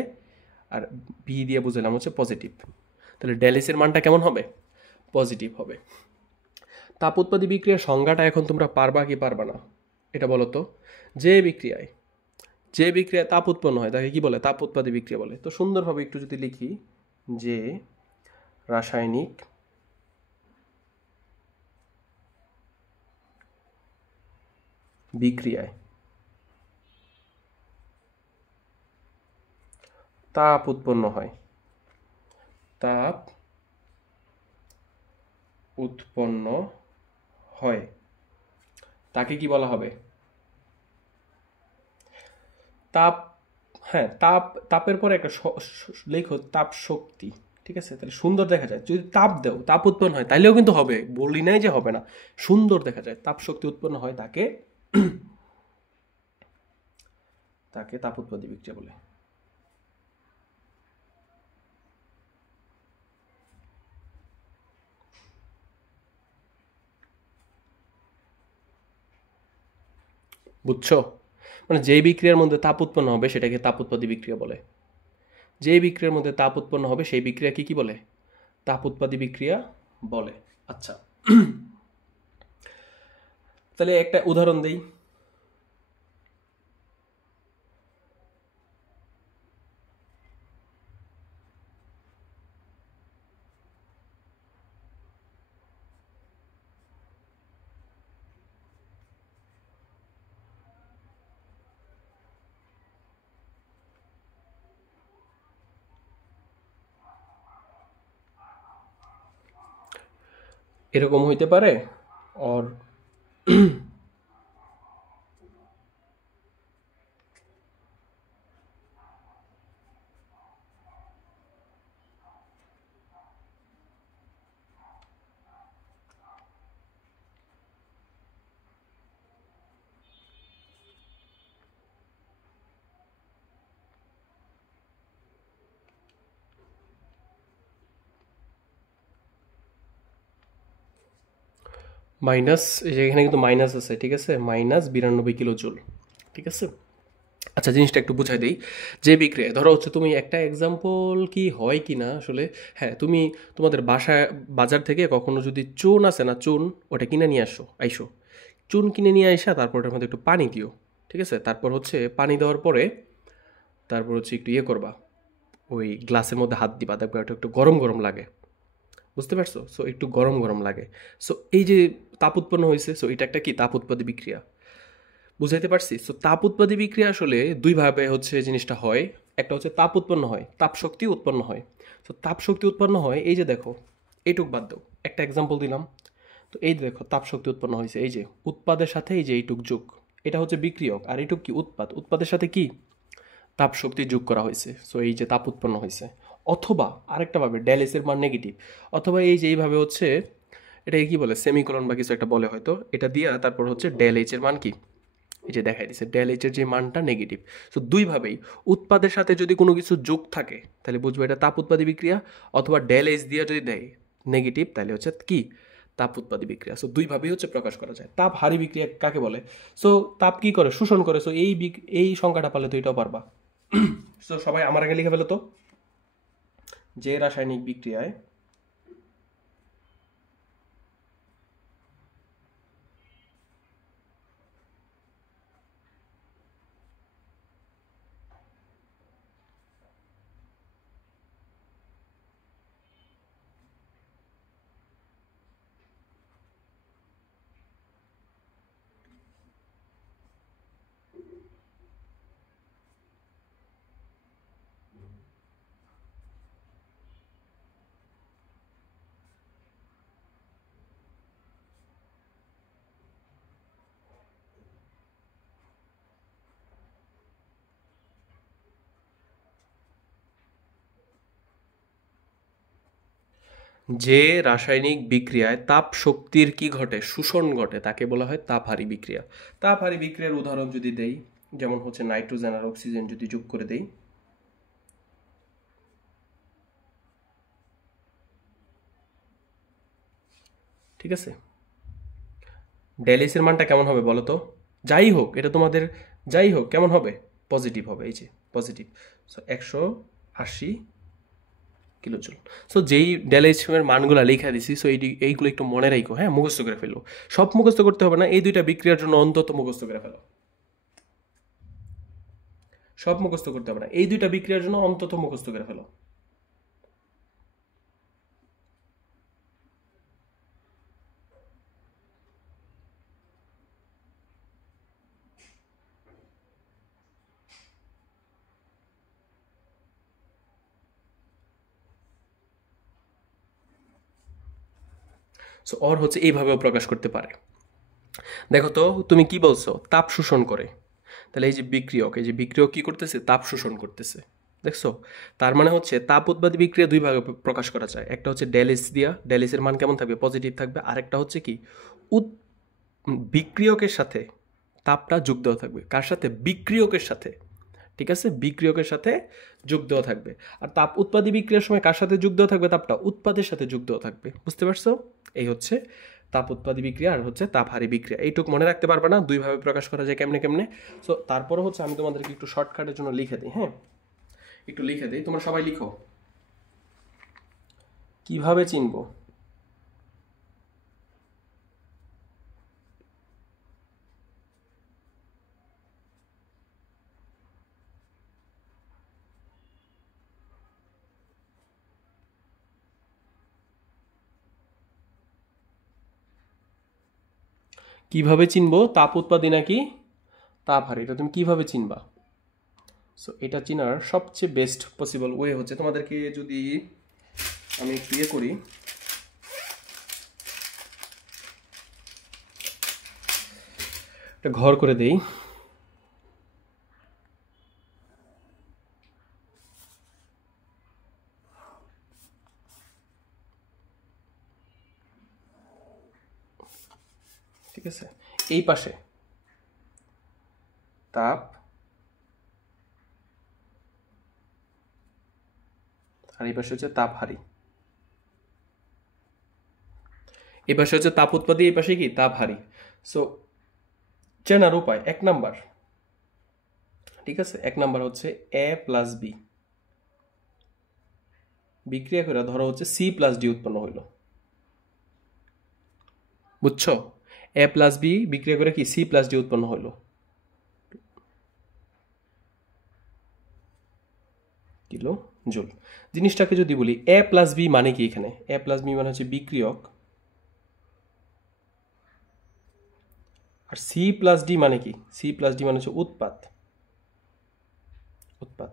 আর বি দিয়ে বুঝলাম হচ্ছে পজিটিভ। তাহলে ডেল এইচ এর মানটা কেমন হবে? পজিটিভ হবে। তাপ উৎপাদী বিক্রিয়ার সংজ্ঞাটা এখন তোমরা পারবা কি পারবা না এটা বলো তো। যে বিক্রিয়ায় তাপ উৎপন্ন হয় তাকে কি বলে? তাপ উৎপাদী বিক্রিয়া বলে। তো সুন্দরভাবে একটু যদি লিখি, যে রাসায়নিক বিক্রিয়ায় তাপ উৎপন্ন হয়, তাপ উৎপন্ন হয়, তাকে কি বলা হবে? তাপ, হ্যাঁ, তাপের পরে একটা লেখো তাপ শক্তি, ঠিক আছে। তাহলে সুন্দর দেখা যায়। যদি তাপ দেও, তাপ উৎপন্ন হয়, তাইলেও কিন্তু হবে, বলি নাই যে হবে না, সুন্দর দেখা যায়। তাপ শক্তি উৎপন্ন হয়, তাকে তাকে তাপ উৎপাদী বিক্রিয়া বলে। বুঝছো? মানে যেই বিক্রিয়ার মধ্যে তাপ উৎপন্ন হবে সেটাকে তাপ উৎপাদী বিক্রিয়া বলে। যেই বিক্রিয়ার মধ্যে তাপ উৎপন্ন হবে সেই বিক্রিয়াকে কি বলে? তাপ উৎপাদী বিক্রিয়া বলে। আচ্ছা, তাহলে একটা উদাহরণ দেই। এরকম হইতে পারে, আর মাইনাস, এই যে এখানে কিন্তু মাইনাস আছে, ঠিক আছে, -92 কিলো জুল, ঠিক আছে। আচ্ছা, জিনিসটা একটু বুঝাই দিই। যে বিক্রিয়া, ধরো হচ্ছে তুমি একটা এক্সাম্পল কি হয় কি না আসলে, হ্যাঁ, তুমি তোমাদের বাসায় বাজার থেকে কখনো যদি চুন আছে না, চুন, ওটা কিনে নিয়ে আইসো, চুন কিনে নিয়ে আইসা তারপর ওটার মধ্যে একটু পানি দিও, ঠিক আছে। তারপর হচ্ছে পানি দেওয়ার পরে তারপর হচ্ছে একটু ইয়ে করবা, ওই গ্লাসের মধ্যে হাত দিবা, দেখবে ওটা একটু গরম গরম লাগে, বুঝতে পারছো? সো একটু গরম গরম লাগে। সো এই যে তাপ উৎপন্ন হয়েছে, সো এটা একটা কি তাপ উৎপাদী বিক্রিয়া, বুঝাইতে পারছি? সো তাপ উৎপাদী বিক্রিয়া আসলে দুইভাবে হচ্ছে জিনিসটা হয়। একটা হচ্ছে তাপ উৎপন্ন হয়, তাপ শক্তি উৎপন্ন হয়। তো তাপ শক্তি উৎপন্ন হয়, এই যে দেখো, এইটুক বাদ দাও, একটা এক্সাম্পল দিলাম। তো এই যে দেখো, তাপ শক্তি উৎপন্ন হয়েছে, এই যে উৎপাদের সাথে এই যে এইটুক যোগ, এটা হচ্ছে বিক্রিয়ক, আর এইটুক কি উৎপাদ, উৎপাদের সাথে কি তাপ শক্তি যোগ করা হয়েছে, সো এই যে তাপ উৎপন্ন হয়েছে। অথবা আরেকটা ভাবে ডেল এস এর মান নেগেটিভ, অথবা এই যে এইভাবে হচ্ছে, এটাকে কি বলে, সেমিকোলন বা কিছু একটা বলে হয়তো, এটা দিয়া তারপর হচ্ছে ডেল এইচ এর মান কি, এই যে দেখাই দিচ্ছে ডেল এইচ এর যে মানটা নেগেটিভ। সো দুইভাবেই, উৎপাদের সাথে যদি কোনো কিছু যোগ থাকে তাহলে বুঝবো এটা তাপ উৎপাদী বিক্রিয়া, অথবা ডেল এইচ দিয়ে যদি দেয় নেগেটিভ তাহলে হচ্ছে কি তাপ উৎপাদী বিক্রিয়া। সো দুইভাবেই হচ্ছে প্রকাশ করা যায়। তাপ হারি বিক্রিয়া কাকে বলে? সো তাপ কি করে, শোষণ করে। সো এই সংখ্যাটা পারলে তো এটাও পারবা। সো সবাই আমার আগে লিখে ফেলো তো, যে রাসায়নিক বিক্রিয়ায় যে রাসায়নিক বিক্রিয়ায় তাপ শক্তির কি ঘটে, শোষণ ঘটে, তাকে বলা হয় তাপহারী বিক্রিয়া। তাপহারী বিক্রিয়ার উদাহরণ যদি দেই, যেমন হচ্ছে নাইট্রোজেন আর অক্সিজেন যদি যোগ করে দেই, ঠিক আছে, ডেলিসের মানটা কেমন হবে বলো তো? যাই হোক, এটা তোমাদের যাই হোক কেমন হবে, পজিটিভ হবে, এই যে পজিটিভ। So 180 kilojoule. সো যেই ডেলাইসের মানগুলো লেখা দিছি, সো এইগুলো একটু মনে রাখো, হ্যাঁ, মুখস্থ করে ফেলো। সব মুখস্থ করতে হবে না, এই দুইটা বিক্রিয়ার জন্য অন্তত মুখস্থ করে ফেলো। সব মুখস্থ করতে হবে না, এই দুইটা বিক্রিয়ার জন্য অন্তত মুখস্থ করে ফেলো। সো অর হচ্ছে এইভাবেও প্রকাশ করতে পারে। দেখো তো, তুমি কি বলছো, তাপ শোষণ করে, তাহলে এই যে বিক্রিয়ক, এই যে বিক্রিয়ক কি করতেছে, তাপ শোষণ করতেছে, দেখছো? তার মানে হচ্ছে তাপ উৎপাদী বিক্রিয়া দুই ভাগে প্রকাশ করা যায়। একটা হচ্ছে ডেলিস দিয়া, ডেলিসের মান কেমন থাকবে, পজিটিভ থাকবে। আরেকটা হচ্ছে কি, উৎ বিক্রিয়কের সাথে তাপটা যোগ দেওয়া থাকবে, কার সাথে, বিক্রিয়কের সাথে, ঠিক আছে, বিক্রিয়কের সাথে যোগ দেওয়া থাকবে। আর তাপ উৎপাদী বিক্রিয়ার সময় কার সাথে যোগ দেওয়া থাকবে, তাপটা উৎপাদের সাথে যোগ দেওয়া থাকবে, বুঝতে পারছো? এই হচ্ছে তাপ উৎপাদী বিক্রিয়া আর হচ্ছে তাপহারী বিক্রিয়া। এইটুক মনে রাখতে পারবে না, দুইভাবে প্রকাশ করা যায় কেমনে কেমনে। সো তারপরে হচ্ছে আমি তোমাদেরকে একটু শর্টকাটের জন্য লিখে দিই, হ্যাঁ, একটু লিখে দিই, তোমরা সবাই লিখো। কিভাবে চিনবো, কিভাবে চিনবো তাপ উৎপাদী নাকি তাপহারী, এটা তুমি কিভাবে চিনবা? সো এটা চিনার সবচেয়ে বেস্ট পসিবল ওয়ে হচ্ছে, তোমাদেরকে যদি আমি একটু ইয়ে করি, একটা ঘর করে দেই। ঠিক আছে, এই পাশে তাপ আর এই পাশে হচ্ছে তাপহারী। এই পাশে হচ্ছে তাপ উৎপাদী, এই পাশে কি তাপহারী। সো চেনার উপায় 1 নাম্বার, ঠিক আছে, 1 নাম্বার হচ্ছে এ প্লাস বি বিক্রিয়া করে ধরো হচ্ছে সি প্লাস ডি উৎপন্ন হইল, বুঝছো? এ প্লাস বি বিক্রিয়া করে কি সি প্লাস ডি উৎপন্ন হইল, কিলো জুল। জিনিসটাকে যদি বলি এ প্লাস বি মানে কি, এখানে এ প্লাস বি মানে হচ্ছে বিক্রিয়ক, আর সি প্লাস ডি মানে কি, সি প্লাস ডি মানে হচ্ছে উৎপাদ। উৎপাদ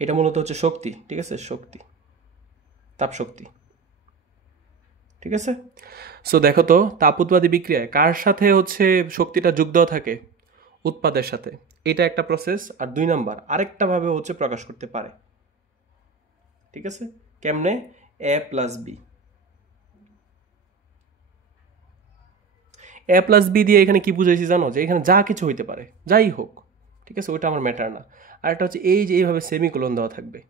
এটা মূলত হচ্ছে শক্তি, ঠিক আছে, শক্তি, তাপ শক্তি, ঠিক আছে। সো দেখো তো তাপ উৎপাদী বিক্রিয়ায় কার সাথে হচ্ছে শক্তিটা যোগ দেওয়া থাকে, উৎপাদের সাথে। এটা একটা প্রসেস। আর 2 নাম্বার আরেকটা ভাবে হচ্ছে প্রকাশ করতে পারে, ঠিক আছে, কেমনে? এ প্লাস বি, এ প্লাস বি দিয়ে এখানে কি বুঝাইছি জানো, যে এখানে যা কিছু হইতে পারে, যাই হোক, ঠিক আছে, ওইটা আমার ম্যাটার না। আর একটা হচ্ছে এই যে এইভাবে সেমিকোলন দেওয়া থাকবে,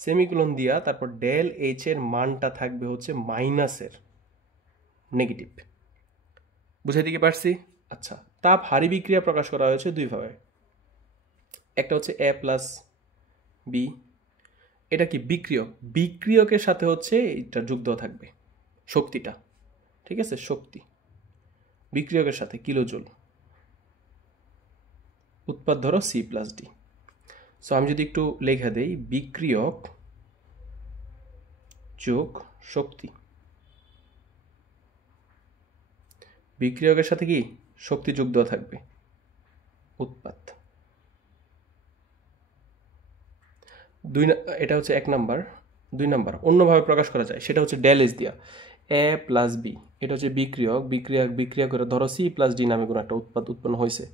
সেমিকোলন দিয়া তারপর ডেল এইচ এর মানটা থাকবে হচ্ছে মাইনাসের, নেগেটিভ। বুঝাই দিকে পারছি? আচ্ছা, তাপ হারি বিক্রিয়া প্রকাশ করা হয়েছে 2 ভাবে। একটা হচ্ছে এ প্লাস বি, এটা কি বিক্রিয়ক, বিক্রিয়কের সাথে হচ্ছে এটা যোগ দেওয়া থাকবে শক্তিটা, ঠিক আছে, শক্তি বিক্রিয়কের সাথে কিলোজুল, উৎপাদ ধরো সি প্লাস ডি। সো আমি যদি একটু লেখা দেই, বিক্রিয়ক যোগ শক্তি, বিক্রিয়কের সাথে কি শক্তি যোগ দেওয়া থাকবে, উৎপাদ। এটা হচ্ছে 1 নাম্বার। 2 নাম্বার অন্যভাবে প্রকাশ করা যায়, সেটা হচ্ছে ডেল এস দিয়া, এ প্লাস বি, এটা হচ্ছে বিক্রিয়ক, বিক্রিয়া করে ধরো সি প্লাস ডি নামে কোনো একটা উৎপাদ উৎপন্ন হয়েছে,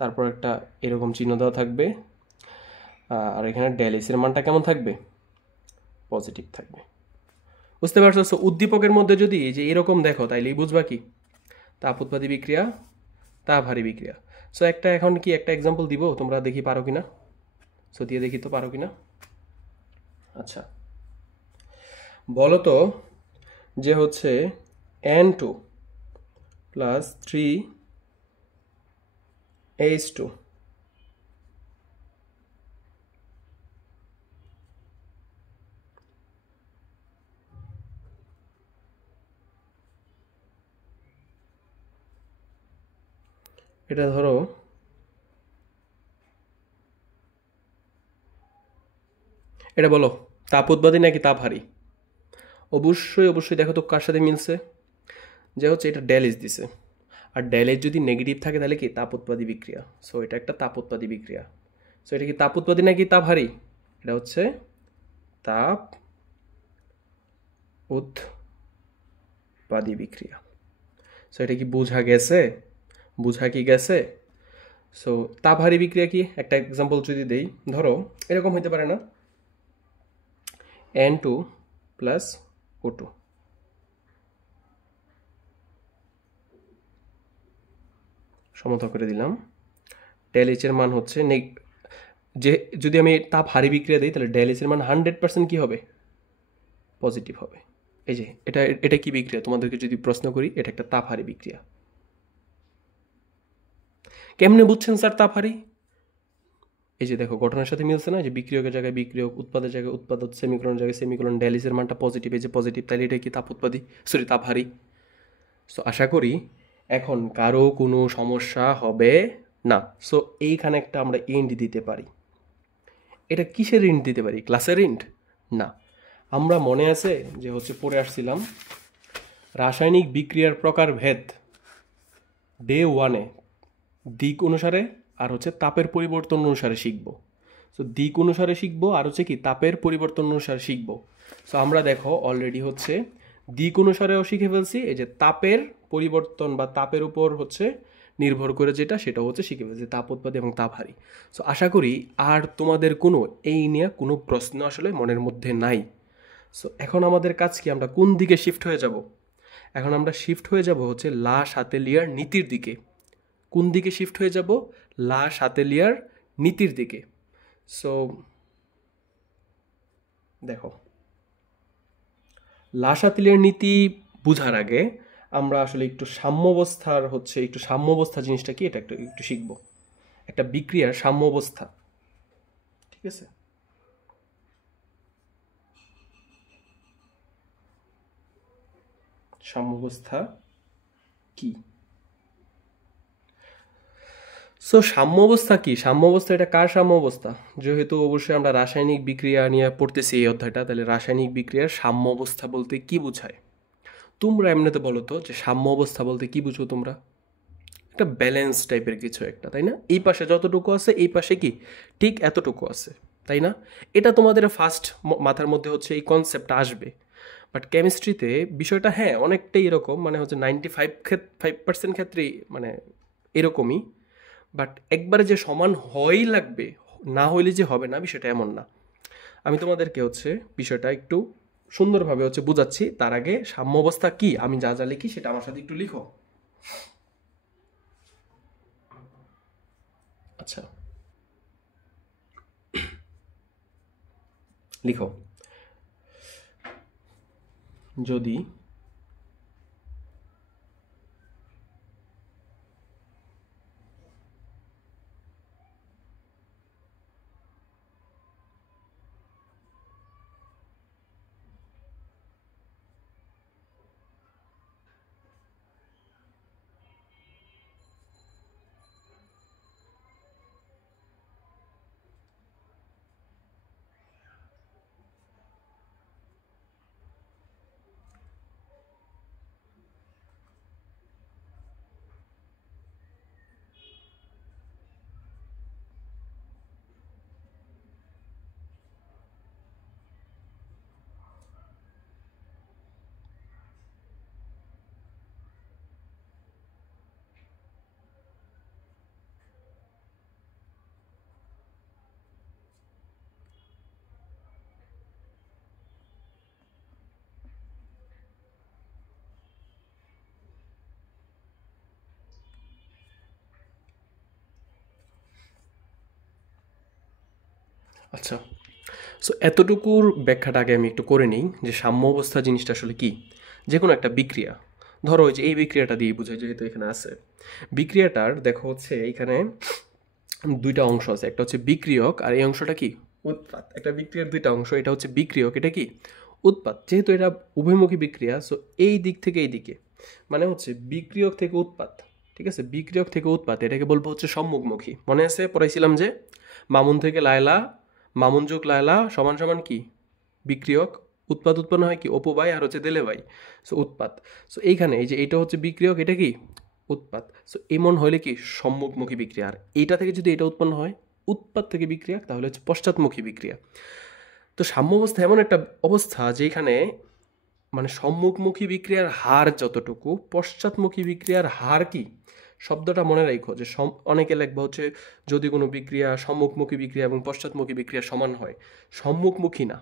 তারপর একটা এরকম চিহ্ন দেওয়া থাকবে, আর এখানে ডেল এস এর মানটা কেমন থাকবে, পজিটিভ থাকবে। বুঝতে পারছো? সো উদ্দীপকের মধ্যে যদি যে এরকম দেখো তাইলেই বুঝবা কি তাপ উৎপাদী বিক্রিয়া, তাপহারী বিক্রিয়া। সো এখন কি একটা এক্সাম্পল দিব, তোমরা দেখি পারো কিনা। সো দিয়ে দেখি তো পারো কিনা। আচ্ছা, বলো তো যে হচ্ছে N2 প্লাস 3H2 এটা ধরো এটা বলো তাপ উৎপাদী নাকি তাপহারী? অবশ্যই দেখো তো কার সাথে মিলছে, যে হচ্ছে এটা ডেল এস দিছে, আর ডেল এস যদি নেগেটিভ থাকে তাহলে কি তাপ উৎপাদী বিক্রিয়া। সো এটা একটা তাপ উৎপাদী বিক্রিয়া। সো এটা কি তাপ উৎপাদী নাকি তাপহারী? এটা হচ্ছে তাপ উৎপাদী বিক্রিয়া। সো এটা কি বোঝা গেছে? বোঝা কি গেছে? সো তাপহারী বিক্রিয়া কি, একটা এক্সাম্পল যদি দেই, ধরো এরকম হইতে পারে না, N2 প্লাস O2, সমতা করে দিলাম, ডেল এইচ এর মান হচ্ছে যে যদি আমি তাপ হারি বিক্রিয়া দিই তাহলে ডেল এইচ এর মান 100% কি হবে, পজিটিভ হবে। এই যে এটা কি বিক্রিয়া, তোমাদেরকে যদি প্রশ্ন করি, এটা একটা তাপ হারি বিক্রিয়া। কেমনে বুঝছেন স্যার তাপ হারি? এই যে দেখো ঘটনার সাথে মিলছে না, যে বিক্রিয়কের জায়গায় বিক্রিয়ক, উৎপাদের জায়গায় উৎপাদ, সেমিকোলনের জায়গায় সেমিকোলন, ডেল এইচ এর মানটা পজিটিভ, এই যে পজিটিভ, তাহলে এটা কি তাপ উৎপাদী, সরি তাপ হারি। সো আশা করি এখন কারো কোনো সমস্যা হবে না। সো এইখানে একটা আমরা ইন্ট দিতে পারি। এটা কিসের ইন্ট দিতে পারি, ক্লাসের ইন্ট না। আমরা মনে আছে যে হচ্ছে পড়ে আসছিলাম রাসায়নিক বিক্রিয়ার প্রকারভেদ ডে 1-এ, দিক অনুসারে আর হচ্ছে তাপের পরিবর্তন অনুসারে শিখবো। সো দিক অনুসারে শিখবো আর হচ্ছে কি তাপের পরিবর্তন অনুসারে শিখবো। সো আমরা দেখো অলরেডি হচ্ছে দিক অনুসারেও শিখে ফেলছি, এই যে তাপের পরিবর্তন বা তাপের উপর হচ্ছে নির্ভর করে যেটা, সেটা হচ্ছে শিখে ফেলছি, তাপ উৎপাদী এবং তাপহারী। সো আশা করি আর তোমাদের কোনো এই নিয়ে কোনো প্রশ্ন আসলে মনের মধ্যে নাই। সো এখন আমাদের কাজ কি, আমরা কোন দিকে শিফট হয়ে যাব? এখন আমরা শিফট হয়ে যাব হচ্ছে লা শাতেলিয়ার নীতির দিকে। কোন দিকে শিফট হয়ে যাব? লা শাতেলিয়ার নীতির দিকে। সো দেখো লাসাতিলের নীতি বুঝার আগে আমরা আসলে একটু সাম্যাবস্থা জিনিসটা কি এটা একটু শিখবো। একটা বিক্রিয়ার সাম্যাবস্থা, ঠিক আছে? সাম্যাবস্থা কি? সো সাম্যাবস্থা কি? সাম্যাবস্থা এটা কার সাম্যাবস্থা? যেহেতু অবশ্যই আমরা রাসায়নিক বিক্রিয়া নিয়ে পড়তেছি এই অধ্যায়টা, তাহলে রাসায়নিক বিক্রিয়ার সাম্যাবস্থা বলতে কি বোঝায়? তোমরা এমনিতে বলো তো যে সাম্য অবস্থা বলতে কি বুঝো তোমরা? একটা ব্যালেন্স টাইপের কিছু একটা, তাই না? এই পাশে যতটুকু আছে এই পাশে কি ঠিক এতটুকু আছে, তাই না? এটা তোমাদের ফার্স্ট মাথার মধ্যে হচ্ছে এই কনসেপ্টটা আসবে। বাট কেমিস্ট্রিতে বিষয়টা হ্যাঁ অনেকটাই এরকম, মানে হচ্ছে 95% ক্ষেত্রেই মানে এরকমই। বাট একবারে যে সমান হয়ই লাগবে, না হইলে যে হবে না, বিষয়টা এমন না। আমি তোমাদেরকে হচ্ছে বিষয়টা একটু সুন্দরভাবে হচ্ছে বুঝাচ্ছি। তার আগে সাম্য অবস্থা কি আমি যা যা লিখি সেটা আমার সাথে একটু লিখো। আচ্ছা, লিখো। যদি আচ্ছা, সো এতটুকুর ব্যাখ্যাটা আগে আমি একটু করে নিই যে সাম্য অবস্থা জিনিসটা আসলে কি। যে কোনো একটা বিক্রিয়া, ধরো ওই যে এই বিক্রিয়াটা দিয়ে বোঝায় যেহেতু এখানে আছে। বিক্রিয়াটার দেখো হচ্ছে এইখানে দুইটা অংশ আছে, একটা হচ্ছে বিক্রিয়ক আর এই অংশটা কি উৎপাদ। একটা বিক্রিয়ার দুইটা অংশ, এটা হচ্ছে বিক্রিয়ক, এটা কি উৎপাদ। যেহেতু এটা উভয়মুখী বিক্রিয়া, সো এই দিক থেকে এই দিকে মানে হচ্ছে বিক্রিয়ক থেকে উৎপাদ, ঠিক আছে? বিক্রিয়ক থেকে উৎপাদ এটাকে বলবো হচ্ছে সম্মুখমুখী। মনে আছে পড়াইছিলাম যে মামুন থেকে লায়লা, মামুন যোগ লায়লা সমান সমান কি বিক্রিয়ক, উৎপাদ উৎপন্ন হয় কি অপবায় আর হচ্ছে দেলে বাই, সো উৎপাদ। সো এইখানে এই যে এটা হচ্ছে বিক্রিয়ক, এটা কি উৎপাদ। সো এমন হলে কি সম্মুখমুখী বিক্রিয়া। আর এইটা থেকে যদি এটা উৎপন্ন হয় উৎপাদ থেকে বিক্রিয়া, তাহলে হচ্ছে পশ্চাৎমুখী বিক্রিয়া। তো সাম্য অবস্থা এমন একটা অবস্থা যেখানে মানে সম্মুখমুখী বিক্রিয়ার হার যতটুকু, পশ্চাৎমুখী বিক্রিয়ার হার কি, শব্দটা মনে রাখো যে অনেকে লেখবা হচ্ছে যদি কোনো বিক্রিয়া সম্মুখমুখী বিক্রিয়া এবং পশ্চাৎমুখী বিক্রিয়া সমান হয়। সম্মুখমুখী না,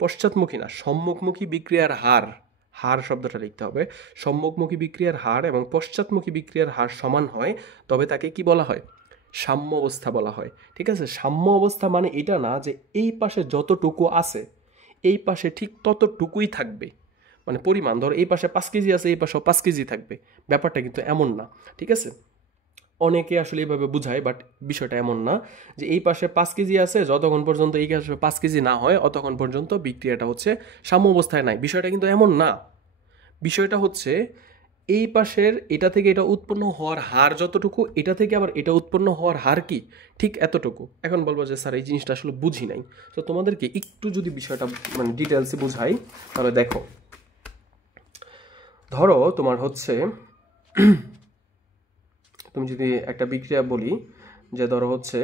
পশ্চাৎমুখী না, সম্মুখমুখী বিক্রিয়ার হার, হার শব্দটা লিখতে হবে। সম্মুখমুখী বিক্রিয়ার হার এবং পশ্চাৎমুখী বিক্রিয়ার হার সমান হয়, তবে তাকে কি বলা হয়? সাম্য অবস্থা বলা হয়, ঠিক আছে? সাম্য অবস্থা মানে এটা না যে এই পাশে যতটুকু আছে এই পাশে ঠিক ততটুকুই থাকবে, মানে পরিমাণ ধর এই পাশে 5 কেজি আছে এই পাশেও 5 কেজি থাকবে, ব্যাপারটা কিন্তু এমন না, ঠিক আছে? অনেকে আসলে এইভাবে বুঝায়, বাট বিষয়টা এমন না যে এই পাশে 5 কেজি আছে, যতক্ষণ পর্যন্ত এই পাশে 5 কেজি না হয় অতক্ষণ পর্যন্ত বিক্রিয়াটা হচ্ছে সাম্য অবস্থায় নাই। বিষয়টা কিন্তু এমন না। বিষয়টা হচ্ছে এই পাশের এটা থেকে এটা উৎপন্ন হওয়ার হার যতটুকু, এটা থেকে আবার এটা উৎপন্ন হওয়ার হার কি ঠিক এতটুকু। এখন বলবো যে স্যার এই জিনিসটা আসলে বুঝি নাই। তো তোমাদেরকে একটু যদি বিষয়টা মানে ডিটেলসে বুঝাই, তাহলে দেখো ধরো তোমার হচ্ছে তুমি যদি একটা বিক্রিয়া বলি যে ধরো হচ্ছে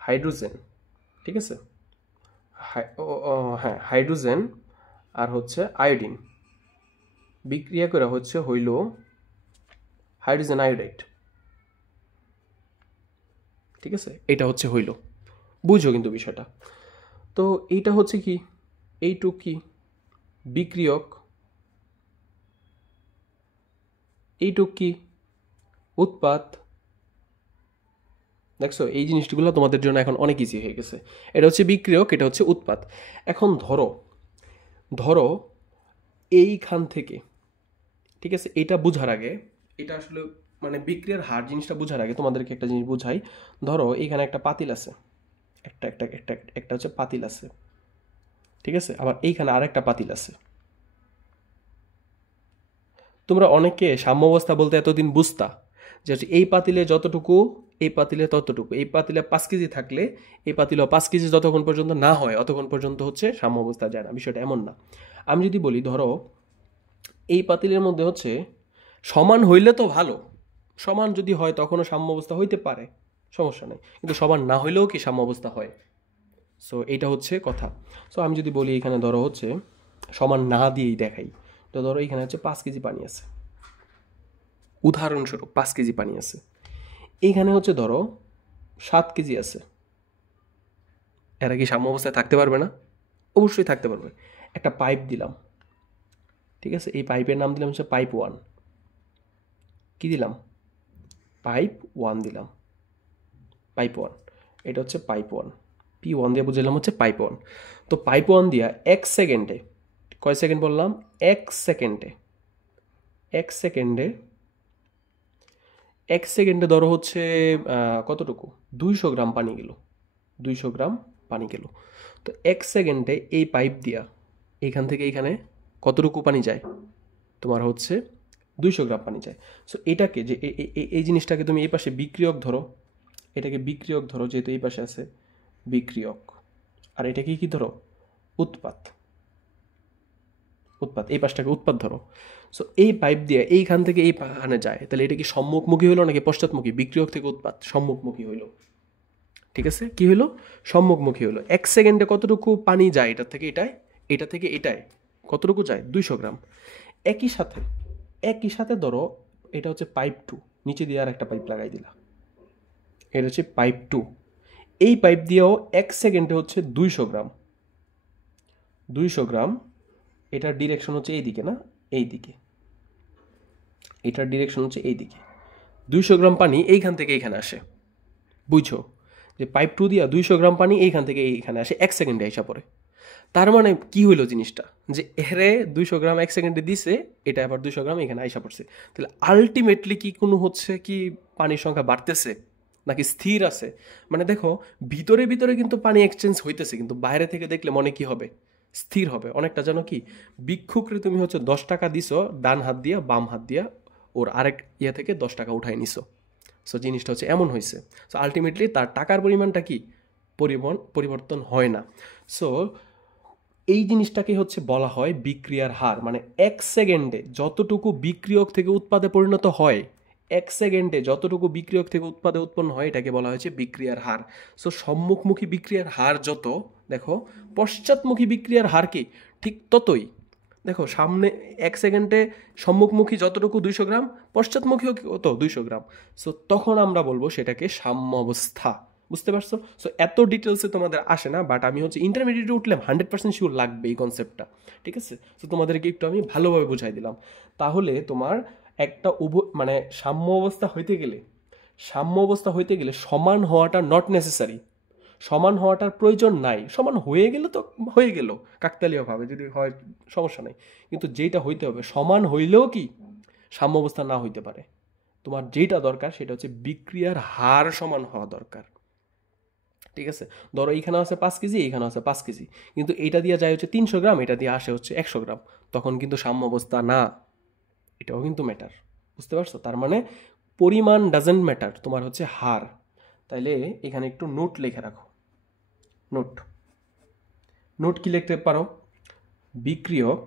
হাইড্রোজেন, ঠিক আছে? হ্যাঁ হাইড্রোজেন আর হচ্ছে আয়োডিন বিক্রিয়া করে হচ্ছে হইল হাইড্রোজেন আয়োডাইড, ঠিক আছে? এটা হচ্ছে হইল, বুঝো কিন্তু বিষয়টা। তো এইটা হচ্ছে কি, এইটুক কি বিক্রিয়ক, এইটুক কি উৎপাদ। দেখছো এই জিনিসগুলো তোমাদের জন্য এখন অনেক ইজি হয়ে গেছে। এটা হচ্ছে বিক্রিয়ক, এটা হচ্ছে উৎপাদ। এখন ধরো ধরো এইখান থেকে, ঠিক আছে, এটা বোঝার আগে, এটা আসলে মানে বিক্রিয়ার হার জিনিসটা বোঝার আগে তোমাদেরকে একটা জিনিস বোঝাই। ধরো এইখানে একটা পাতিল আছে, একটা একটা একটা একটা হচ্ছে পাতিল আছে, ঠিক আছে, আবার এইখানে আরেকটা পাতিল আছে। তোমরা অনেকে সাম্যাবস্থা বলতে এতদিন বুঝতা যে হচ্ছে এই পাতিলে যতটুকু, এই পাতিলে ততটুকু, এই পাতিলে 5 কেজি থাকলে এই পাতিলে 5 কেজি যতক্ষণ পর্যন্ত না হয় অতক্ষণ পর্যন্ত হচ্ছে সাম্যাবস্থা যায় না। বিষয়টা এমন না। আমি যদি বলি ধরো এই পাতিলের মধ্যে হচ্ছে সমান হইলে তো ভালো, সমান যদি হয় তখনও সাম্যাবস্থা হইতে পারে, সমস্যা নেই, কিন্তু সমান না হইলেও কি সাম্যাবস্থা হয়? সো এইটা হচ্ছে কথা। সো আমি যদি বলি এখানে ধরো হচ্ছে সমান না দিয়েই দেখাই, তো ধরো এখানে হচ্ছে 5 কেজি পানি আছে, উদাহরণস্বরূপ 5 কেজি পানি আছে। এইখানে হচ্ছে ধরো 7 কেজি আছে। এরা কি সাম্য অবস্থায় থাকতে পারবে না? অবশ্যই থাকতে পারবে। একটা পাইপ দিলাম, ঠিক আছে, এই পাইপের নাম দিলাম হচ্ছে পাইপ 1। কি দিলাম? পাইপ 1 দিলাম, পাইপ 1। এটা হচ্ছে পাইপ 1, P1 দিয়ে বুঝলাম হচ্ছে পাইপ 1। তো পাইপ 1 দিয়া 1 সেকেন্ডে, কয় সেকেন্ড বললাম? 1 সেকেন্ডে, 1 সেকেন্ডে, 1 সেকেন্ডে ধরো হচ্ছে কতটুকু? 200 গ্রাম পানি গেল, 200 গ্রাম পানি গেল। তো 1 সেকেন্ডে এই পাইপ দিয়া এইখান থেকে এইখানে কতটুকু পানি যায়? তোমার হচ্ছে 200 গ্রাম পানি যায়। সো এটাকে যে এই জিনিসটাকে তুমি এই পাশে বিক্রিয়ক ধরো, এটাকে বিক্রিয়ক ধরো, যেহেতু এই পাশে আছে বিক্রিয়ক, আর এটাকে কি ধরো? উৎপাদ। উৎপাদ, এই পাশটাকে উৎপাদ ধরো। সো এই পাইপ দিয়ে এইখান থেকে এইখানে যায়, তাহলে এটা কি সম্মুখমুখী হলো নাকি পশ্চাৎমুখী? বিক্রিয়ক থেকে উৎপাদ সম্মুখমুখী হইলো, ঠিক আছে, কি হলো? সম্মুখমুখী হলো। 1 সেকেন্ডে কতটুকু পানি যায় এটা থেকে এটায়, এটা থেকে এটায় কতটুকু যায়? 200 গ্রাম। একই সাথে, একই সাথে ধরো এটা হচ্ছে পাইপ 2, নিচে দিয়ে আর একটা পাইপ লাগাই দিলা, এটা হচ্ছে পাইপ 2। এই পাইপ দিয়েও 1 সেকেন্ডে হচ্ছে 200 গ্রাম, 200 গ্রাম। এটার ডিরেকশন হচ্ছে এই দিকে না, এই দিকে, এটার ডিরেকশন হচ্ছে এই দিকে। 200 গ্রাম পানি এইখান থেকে এইখানে আসে, বুঝছো? যে পাইপ 2 দিয়া 200 গ্রাম পানি এইখান থেকে এইখানে আসে 1 সেকেন্ডে আইসা পড়ে। তার মানে কি হইলো জিনিসটা? যে এরে 200 গ্রাম 1 সেকেন্ডে দিছে, এটা আবার 200 গ্রাম এখানে আইসা পড়ছে। তাহলে আলটিমেটলি কি কোনো হচ্ছে কি পানির সংখ্যা বাড়তেছে নাকি স্থির আছে? মানে দেখো ভিতরে ভিতরে কিন্তু পানি এক্সচেঞ্জ হইতেছে, কিন্তু বাইরে থেকে দেখলে মনে কি হবে? স্থির হবে। অনেকটা জানো কি, ভিক্ষুকরে তুমি হচ্ছে 10 টাকা দিছো ডান হাত দিয়া বাম হাত দিয়া, ওর আরেক ইয়ে থেকে 10 টাকা উঠাই নিছো। সো জিনিসটা হচ্ছে এমন হয়েছে। সো আলটিমেটলি তার টাকার পরিমাণটা কি পরিবর্তন হয় না। সো এই জিনিসটাকে হচ্ছে বলা হয় বিক্রিয়ার হার। মানে 1 সেকেন্ডে যতটুকু বিক্রিয়ক থেকে উৎপাদে পরিণত হয়, 1 সেকেন্ডে যতটুকু বিক্রিয়ক থেকে উৎপাদে উৎপন্ন হয়, এটাকে বলা হয়েছে বিক্রিয়ার হার। সো সম্মুখমুখী বিক্রিয়ার হার যত, দেখো পশ্চাৎমুখী বিক্রিয়ার হার কি ঠিক ততই। দেখো সামনে 1 সেকেন্ডে সম্মুখমুখী যতটুকু 200 গ্রাম, পশ্চাৎমুখীও কত 200 গ্রাম। সো তখন আমরা বলবো সেটাকে সাম্য অবস্থা। বুঝতে পারছো? সো এত ডিটেলসে তোমাদের আসে না, বাট আমি হচ্ছে ইন্টারমিডিয়েটে উঠলে 100% শিওর লাগবে এই কনসেপ্টটা, ঠিক আছে? সো তোমাদেরকে একটু আমি ভালোভাবে বুঝাই দিলাম। তাহলে তোমার একটা মানে সাম্য অবস্থা হইতে গেলে, সাম্য অবস্থা হইতে গেলে সমান হওয়াটা নট নেসেসারি, সমান হওয়াটার প্রয়োজন নাই। সমান হয়ে গেলে তো হয়ে গেল কাকতালীয়ভাবে, যদি হয় সমস্যা নাই, কিন্তু যেটা হইতে হবে সমান হইলেও কি সাম্য অবস্থা না হইতে পারে। তোমার যেটা দরকার সেটা হচ্ছে বিক্রিয়ার হার সমান হওয়া দরকার, ঠিক আছে? ধরো এইখানে আছে 5 কেজি, এইখানে আছে 5 কেজি, কিন্তু এটা দিয়ে যায় হচ্ছে 300 গ্রাম, এটা দিয়ে আসে হচ্ছে 100 গ্রাম, তখন কিন্তু সাম্য অবস্থা না। এটাও কিন্তু ম্যাটার। বুঝতে পারছো? তার মানে পরিমাণ ডাজেন্ট ম্যাটার, তোমার হচ্ছে হার। তাইলে এখানে একটু নোট লিখে রাখো। নোট, নোট কি লিখতে পারো? বিক্রিয়ক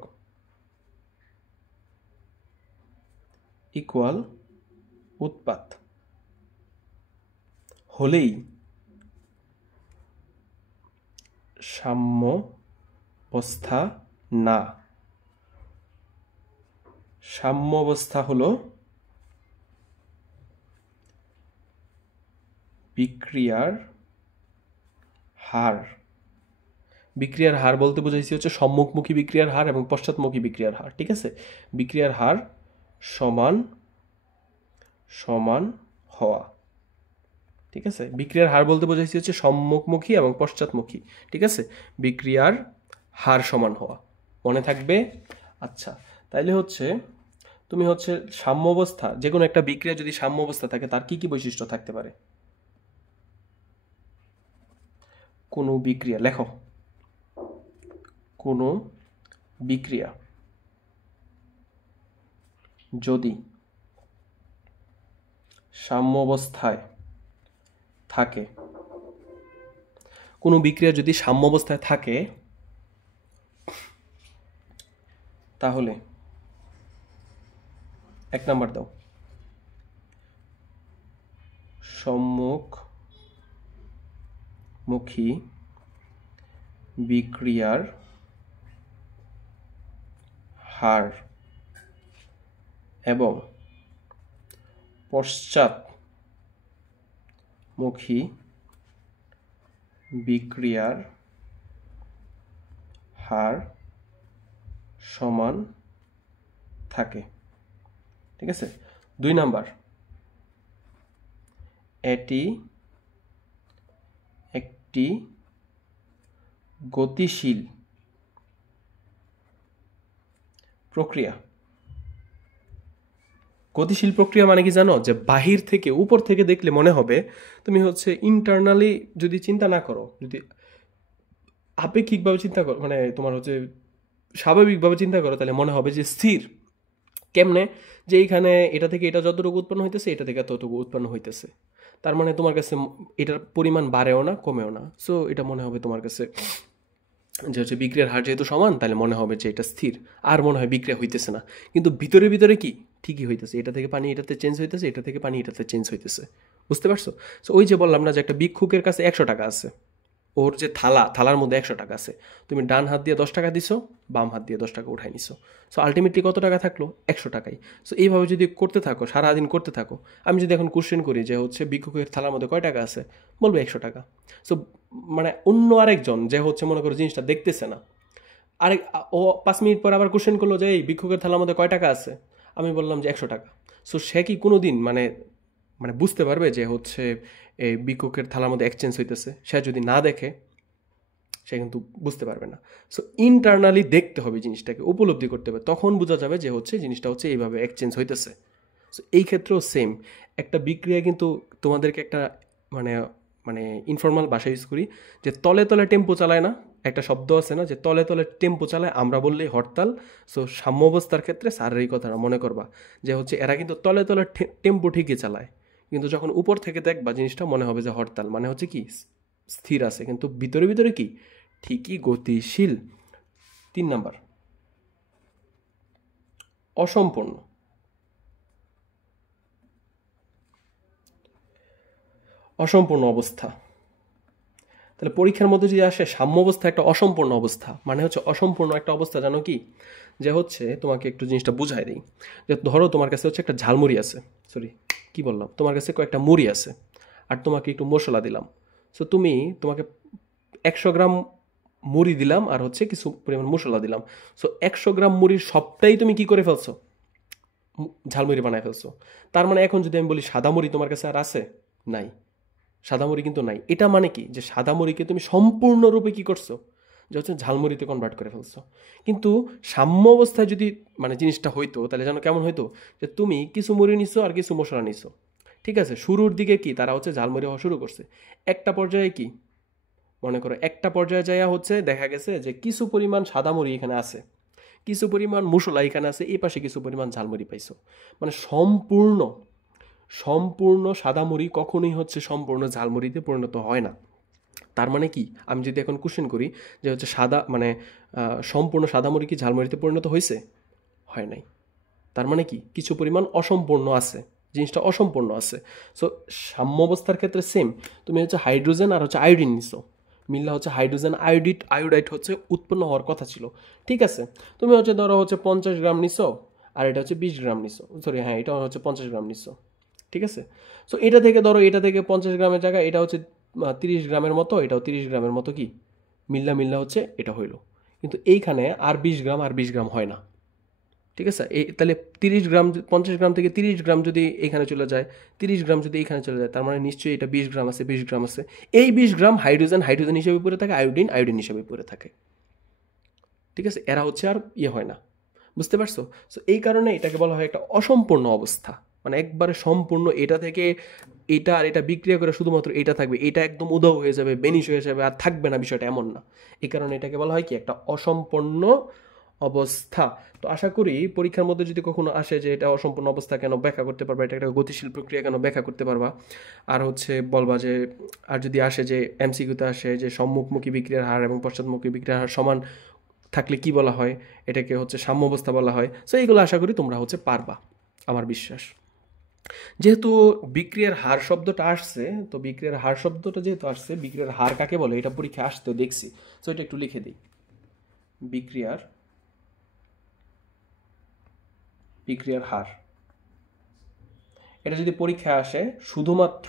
ইকুয়াল উৎপাদ হলেই সাম্যাবস্থা না। সাম্যাবস্থা হলো বিক্রিয়ার হার। বিক্রিয়ার হার বলতে বুঝাইছি হচ্ছে সম্মুখমুখী বিক্রিয়ার হার এবং পশ্চাৎমুখী বিক্রিয়ার হার, ঠিক আছে? বিক্রিয়ার হার সমান সমান হওয়া, ঠিক আছে? বিক্রিয়ার হার বলতে বোঝাইছি হচ্ছে সম্মুখমুখী এবং পশ্চাৎমুখী, ঠিক আছে? বিক্রিয়ার হার সমান হওয়া। মনে থাকবে? আচ্ছা, তাইলে হচ্ছে তুমি হচ্ছে সাম্যাবস্থা, যে কোনো একটা বিক্রিয়া যদি সাম্যাবস্থা থাকে তার কি কি বৈশিষ্ট্য থাকতে পারে? কোনো বিক্রিয়া লেখো, কোনো বিক্রিয়া যদি সাম্যাবস্থায় থাকে, কোনো বিক্রিয়া যদি সাম্যাবস্থায় থাকে তাহলে 1 নাম্বার দাও, সম্মুখমুখী বিক্রিয়ার হার এবং পশ্চাৎমুখী বিক্রিয়ার হার সমান থাকে। ঠিক আছে? 2 নাম্বার, এটি একটি গতিশীল প্রক্রিয়া। গতিশীল প্রক্রিয়া মানে কি জানো? যে বাহির থেকে উপর থেকে দেখলে মনে হবে, তুমি হচ্ছে ইন্টারনালি যদি চিন্তা না করো, যদি আপেক্ষিকভাবে চিন্তা করো, মানে তোমার হচ্ছে স্বাভাবিকভাবে চিন্তা করো, তাহলে মনে হবে যে স্থির। কেমনে? যে এইখানে এটা থেকে এটা যতটুকু উৎপন্ন হইতেছে, এটা থেকে ততটুকু উৎপন্ন হইতেছে। তার মানে তোমার কাছে এটার পরিমাণ বাড়েও না কমেও না। সো এটা মনে হবে তোমার কাছে যে হচ্ছে বিক্রিয়ার হার যেহেতু সমান, তাহলে মনে হবে যে এটা স্থির, আর মনে হয় বিক্রিয়া হইতেছে না। কিন্তু ভিতরে ভিতরে কি ঠিকই হইতেছে, এটা থেকে পানি এটাতে চেঞ্জ হইতেছে, এটা থেকে পানি এটাতে চেঞ্জ হইতেছে। বুঝতে পারছো? সো ওই যে বললাম না যে একটা ভিক্ষুকের কাছে 100 টাকা আছে, ওর যে থালার মধ্যে 100 টাকা আছে, তুমি ডান হাত দিয়ে 10 টাকা দিছো, বাম হাত দিয়ে 10 টাকা উঠাই নিছো। সো আলটিমেটলি কত টাকা থাকলো? 100 টাকাই। সো এইভাবে যদি করতে থাকো, সারাদিন করতে থাকো, আমি যদি এখন কোশ্চেন করি যে হচ্ছে ভিক্ষুকের থালার মধ্যে কয় টাকা আছে, বলবে 100 টাকা। সো মানে অন্য আরেকজন যে হচ্ছে মনে করো জিনিসটা দেখতেছে না, আরেক ও 5 মিনিট পর আবার কোশ্চেন করলো যে এই ভিক্ষুকের থালার মধ্যে কয় টাকা আছে, আমি বললাম যে 100 টাকা। সো সে কি কোনো দিন মানে মানে বুঝতে পারবে যে হচ্ছে এই ভিক্ষুকের থালার মধ্যে এক্সচেঞ্জ হইতেছে? সে যদি না দেখে, সে কিন্তু বুঝতে পারবে না। সো ইন্টারনালি দেখতে হবে, জিনিসটাকে উপলব্ধি করতে হবে, তখন বোঝা যাবে যে হচ্ছে জিনিসটা হচ্ছে এইভাবে এক্সচেঞ্জ হইতেছে। সো এই ক্ষেত্রেও সেম, একটা বিক্রিয়া কিন্তু তোমাদেরকে একটা মানে মানে ইনফর্মাল ভাষা ইউজ করি, যে তলে তলে টেম্পো চালায় না, একটা শব্দ আছে না যে তলে তলে টেম্পো চালায়, আমরা বললেই হরতাল। সো সাম্য অবস্থার ক্ষেত্রে স্যারের এই কথাটা মনে করবা যে হচ্ছে এরা কিন্তু তলে তলে টেম্পো ঠিকই চালায়, কিন্তু যখন উপর থেকে দেখবা জিনিসটা মনে হবে যে হরতাল, মানে হচ্ছে কি স্থির আছে, কিন্তু ভিতরে ভিতরে কি ঠিকই গতিশীল। 3 নাম্বার, অসম্পূর্ণ। অসম্পূর্ণ অবস্থা, তাহলে পরীক্ষার মধ্যে যদি আসে সাম্য অবস্থা একটা অসম্পূর্ণ অবস্থা, মানে হচ্ছে অসম্পূর্ণ একটা অবস্থা জানো কি? যে হচ্ছে তোমাকে একটু জিনিসটা বুঝাই দিই, যে ধরো তোমার কাছে হচ্ছে একটা ঝালমুড়ি আছে, সরি কি বললাম, তোমার কাছে কয়েকটা মুড়ি আছে, আর তোমাকে একটু মশলা দিলাম। সো তোমাকে 100 গ্রাম মুড়ি দিলাম, আর হচ্ছে কিছু পরিমাণ মশলা দিলাম। সো 100 গ্রাম মুড়ির সবটাই তুমি কি করে ফেলছো? ঝালমুড়ি বানায় ফেলছো। তার মানে এখন যদি আমি বলি সাদা মুড়ি তোমার কাছে আর আছে? নাই, সাদা মুড়ি কিন্তু নাই। এটা মানে কি? যে সাদা মুড়িকে তুমি সম্পূর্ণরূপে কি করছো? যে হচ্ছে ঝালমুড়িতে কনভার্ট করে ফেলছো। কিন্তু সাম্য অবস্থায় যদি মানে জিনিসটা হইতো, তাহলে যেন কেমন হইতো? যে তুমি কিছু মুড়ি নিছো আর কিছু মশলা নিছো, ঠিক আছে? শুরুর দিকে কি তারা হচ্ছে ঝালমুড়ি হওয়া শুরু করছে। একটা পর্যায়ে কি মনে করো, একটা পর্যায়ে যাইয়া হচ্ছে দেখা গেছে যে কিছু পরিমাণ সাদা মুড়ি এখানে আছে, কিছু পরিমাণ মশলা এখানে আছে, এই পাশে কিছু পরিমাণ ঝালমুড়ি পাইছো। মানে সম্পূর্ণ সম্পূর্ণ সাদামুড়ি কখনোই হচ্ছে সম্পূর্ণ ঝালমুড়িতে পরিণত হয় না। তার মানে কি? আমি যদি এখন কোশ্চেন করি যে হচ্ছে সাদা মানে সম্পূর্ণ সাদামুড়ি কি ঝালমুড়িতে পরিণত হয়েছে? হয় নাই। তার মানে কি? কিছু পরিমাণ অসম্পূর্ণ আছে, জিনিসটা অসম্পূর্ণ আছে। সো সাম্য অবস্থার ক্ষেত্রে সেম, তুমি হচ্ছে হাইড্রোজেন আর হচ্ছে আয়োডিন নিছো, মিললা হচ্ছে হাইড্রোজেন আয়োডাইড হচ্ছে উৎপন্ন হওয়ার কথা ছিল, ঠিক আছে? তুমি হচ্ছে ধরো হচ্ছে 50 গ্রাম নিছো, আর এটা হচ্ছে 20 গ্রাম নিছো, সরি হ্যাঁ এটা হচ্ছে 50 গ্রাম নিছো, ঠিক আছে? সো এটা থেকে ধরো, এটা থেকে 50 গ্রামের জায়গায় এটা হচ্ছে 30 গ্রামের মতো, এটাও 30 গ্রামের মতো, কি মিল্লা হচ্ছে এটা হইলো। কিন্তু এইখানে আর 20 গ্রাম আর 20 গ্রাম হয় না, ঠিক আছে? এই তাহলে 30 গ্রাম, 50 গ্রাম থেকে 30 গ্রাম যদি এখানে চলে যায়, 30 গ্রাম যদি এখানে চলে যায়, তার মানে নিশ্চয়ই এটা 20 গ্রাম আছে, 20 গ্রাম আছে। এই 20 গ্রাম হাইড্রোজেন হিসেবে পড়ে থাকে, আয়োডিন হিসেবে পড়ে থাকে। ঠিক আছে, এরা হচ্ছে আর হয় না, বুঝতে পারছো? সো এই কারণে এটাকে বলা হয় একটা অসম্পূর্ণ অবস্থা, মানে একবারে সম্পূর্ণ এটা থেকে এটা আর এটা বিক্রিয়া করে শুধুমাত্র এটা থাকবে, এটা একদম উধাও হয়ে যাবে, বেনিশ হয়ে যাবে, আর থাকবে না, বিষয়টা এমন না। এই কারণে এটাকে বলা হয় কি একটা অসম্পূর্ণ অবস্থা। তো আশা করি পরীক্ষার মধ্যে যদি কখনো আসে যে এটা অসম্পূর্ণ অবস্থা কেন ব্যাখ্যা করতে পারবা, এটা একটা গতিশীল প্রক্রিয়া কেন ব্যাখ্যা করতে পারবা, আর হচ্ছে বলবা যে, আর যদি আসে যে এমসিকিউতে আসে যে সম্মুখমুখী বিক্রিয়ার হার এবং পশ্চাৎমুখী বিক্রিয়ার হার সমান থাকলে কি বলা হয়, এটাকে হচ্ছে সাম্য অবস্থা বলা হয়। সো এইগুলো আশা করি তোমরা হচ্ছে পারবা, আমার বিশ্বাস। যেহেতু বিক্রিয়ার হার শব্দটা আসছে, তো বিক্রিয়ার হার শব্দটা যেহেতু আসছে, বিক্রিয়ার হার কাকে বলে এটা পরীক্ষা আসতেও দেখছি। সো এটা একটু লিখে দিই, বিক্রিয়ার বিক্রিয়ার হার। এটা যদি পরীক্ষায় আসে শুধুমাত্র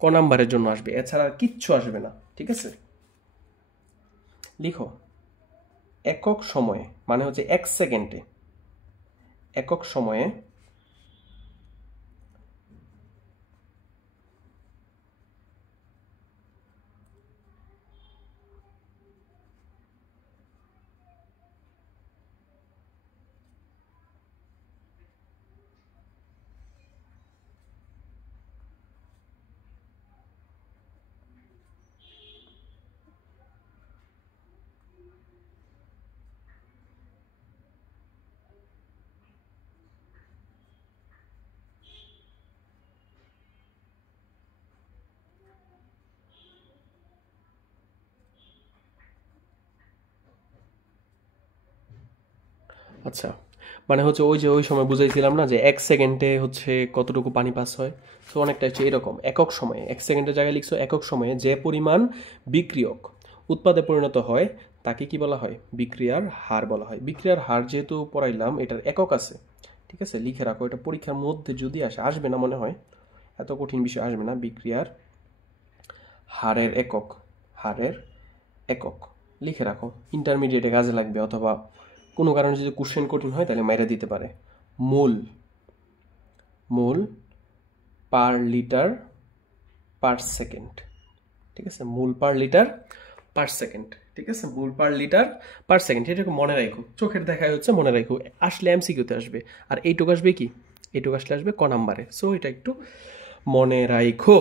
ক নাম্বারের জন্য আসবে, এছাড়া আর কিচ্ছু আসবে না, ঠিক আছে? লিখো একক সময়ে, মানে হচ্ছে 1 সেকেন্ডে, একক সময়ে আচ্ছা, মানে হচ্ছে ওই যে ওই সময় বুঝাইছিলাম না যে 1 সেকেন্ডে হচ্ছে কতটুকু পানি পাস হয়। তো অনেকটা হচ্ছে এরকম, একক সময়ে, 1 সেকেন্ডের জায়গায় লিখছো একক সময়ে যে পরিমাণ বিক্রিয়ক উৎপাদে পরিণত হয় তাকে কি বলা হয়? বিক্রিয়ার হার বলা হয়। বিক্রিয়ার হার যেহেতু পড়াইলাম, এটার একক আছে, ঠিক আছে, লিখে রাখো। এটা পরীক্ষার মধ্যে যদি আসে, আসবে না মনে হয়, এত কঠিন বিষয় আসবে না। বিক্রিয়ার হারের একক, হারের একক লিখে রাখো, ইন্টারমিডিয়েটে কাজে লাগবে, অথবা কোনো কারণে যদি কোশ্চেন কঠিন হয় তাহলে মেরে দিতে পারে। মোল, মোল পার লিটার পার সেকেন্ড, ঠিক আছে, মোল পার লিটার পার সেকেন্ড, ঠিক আছে, মোল পার লিটার পার সেকেন্ড। এটাকে মনে রাখো, চোখের দেখায় হচ্ছে মনে রাখো, আসলে এমসিকিউতে আসবে। আর এইটুকু আসবে কি, এইটুকু আসলে আসবে ক নাম্বারে। সো এটা একটু মনে রাখো।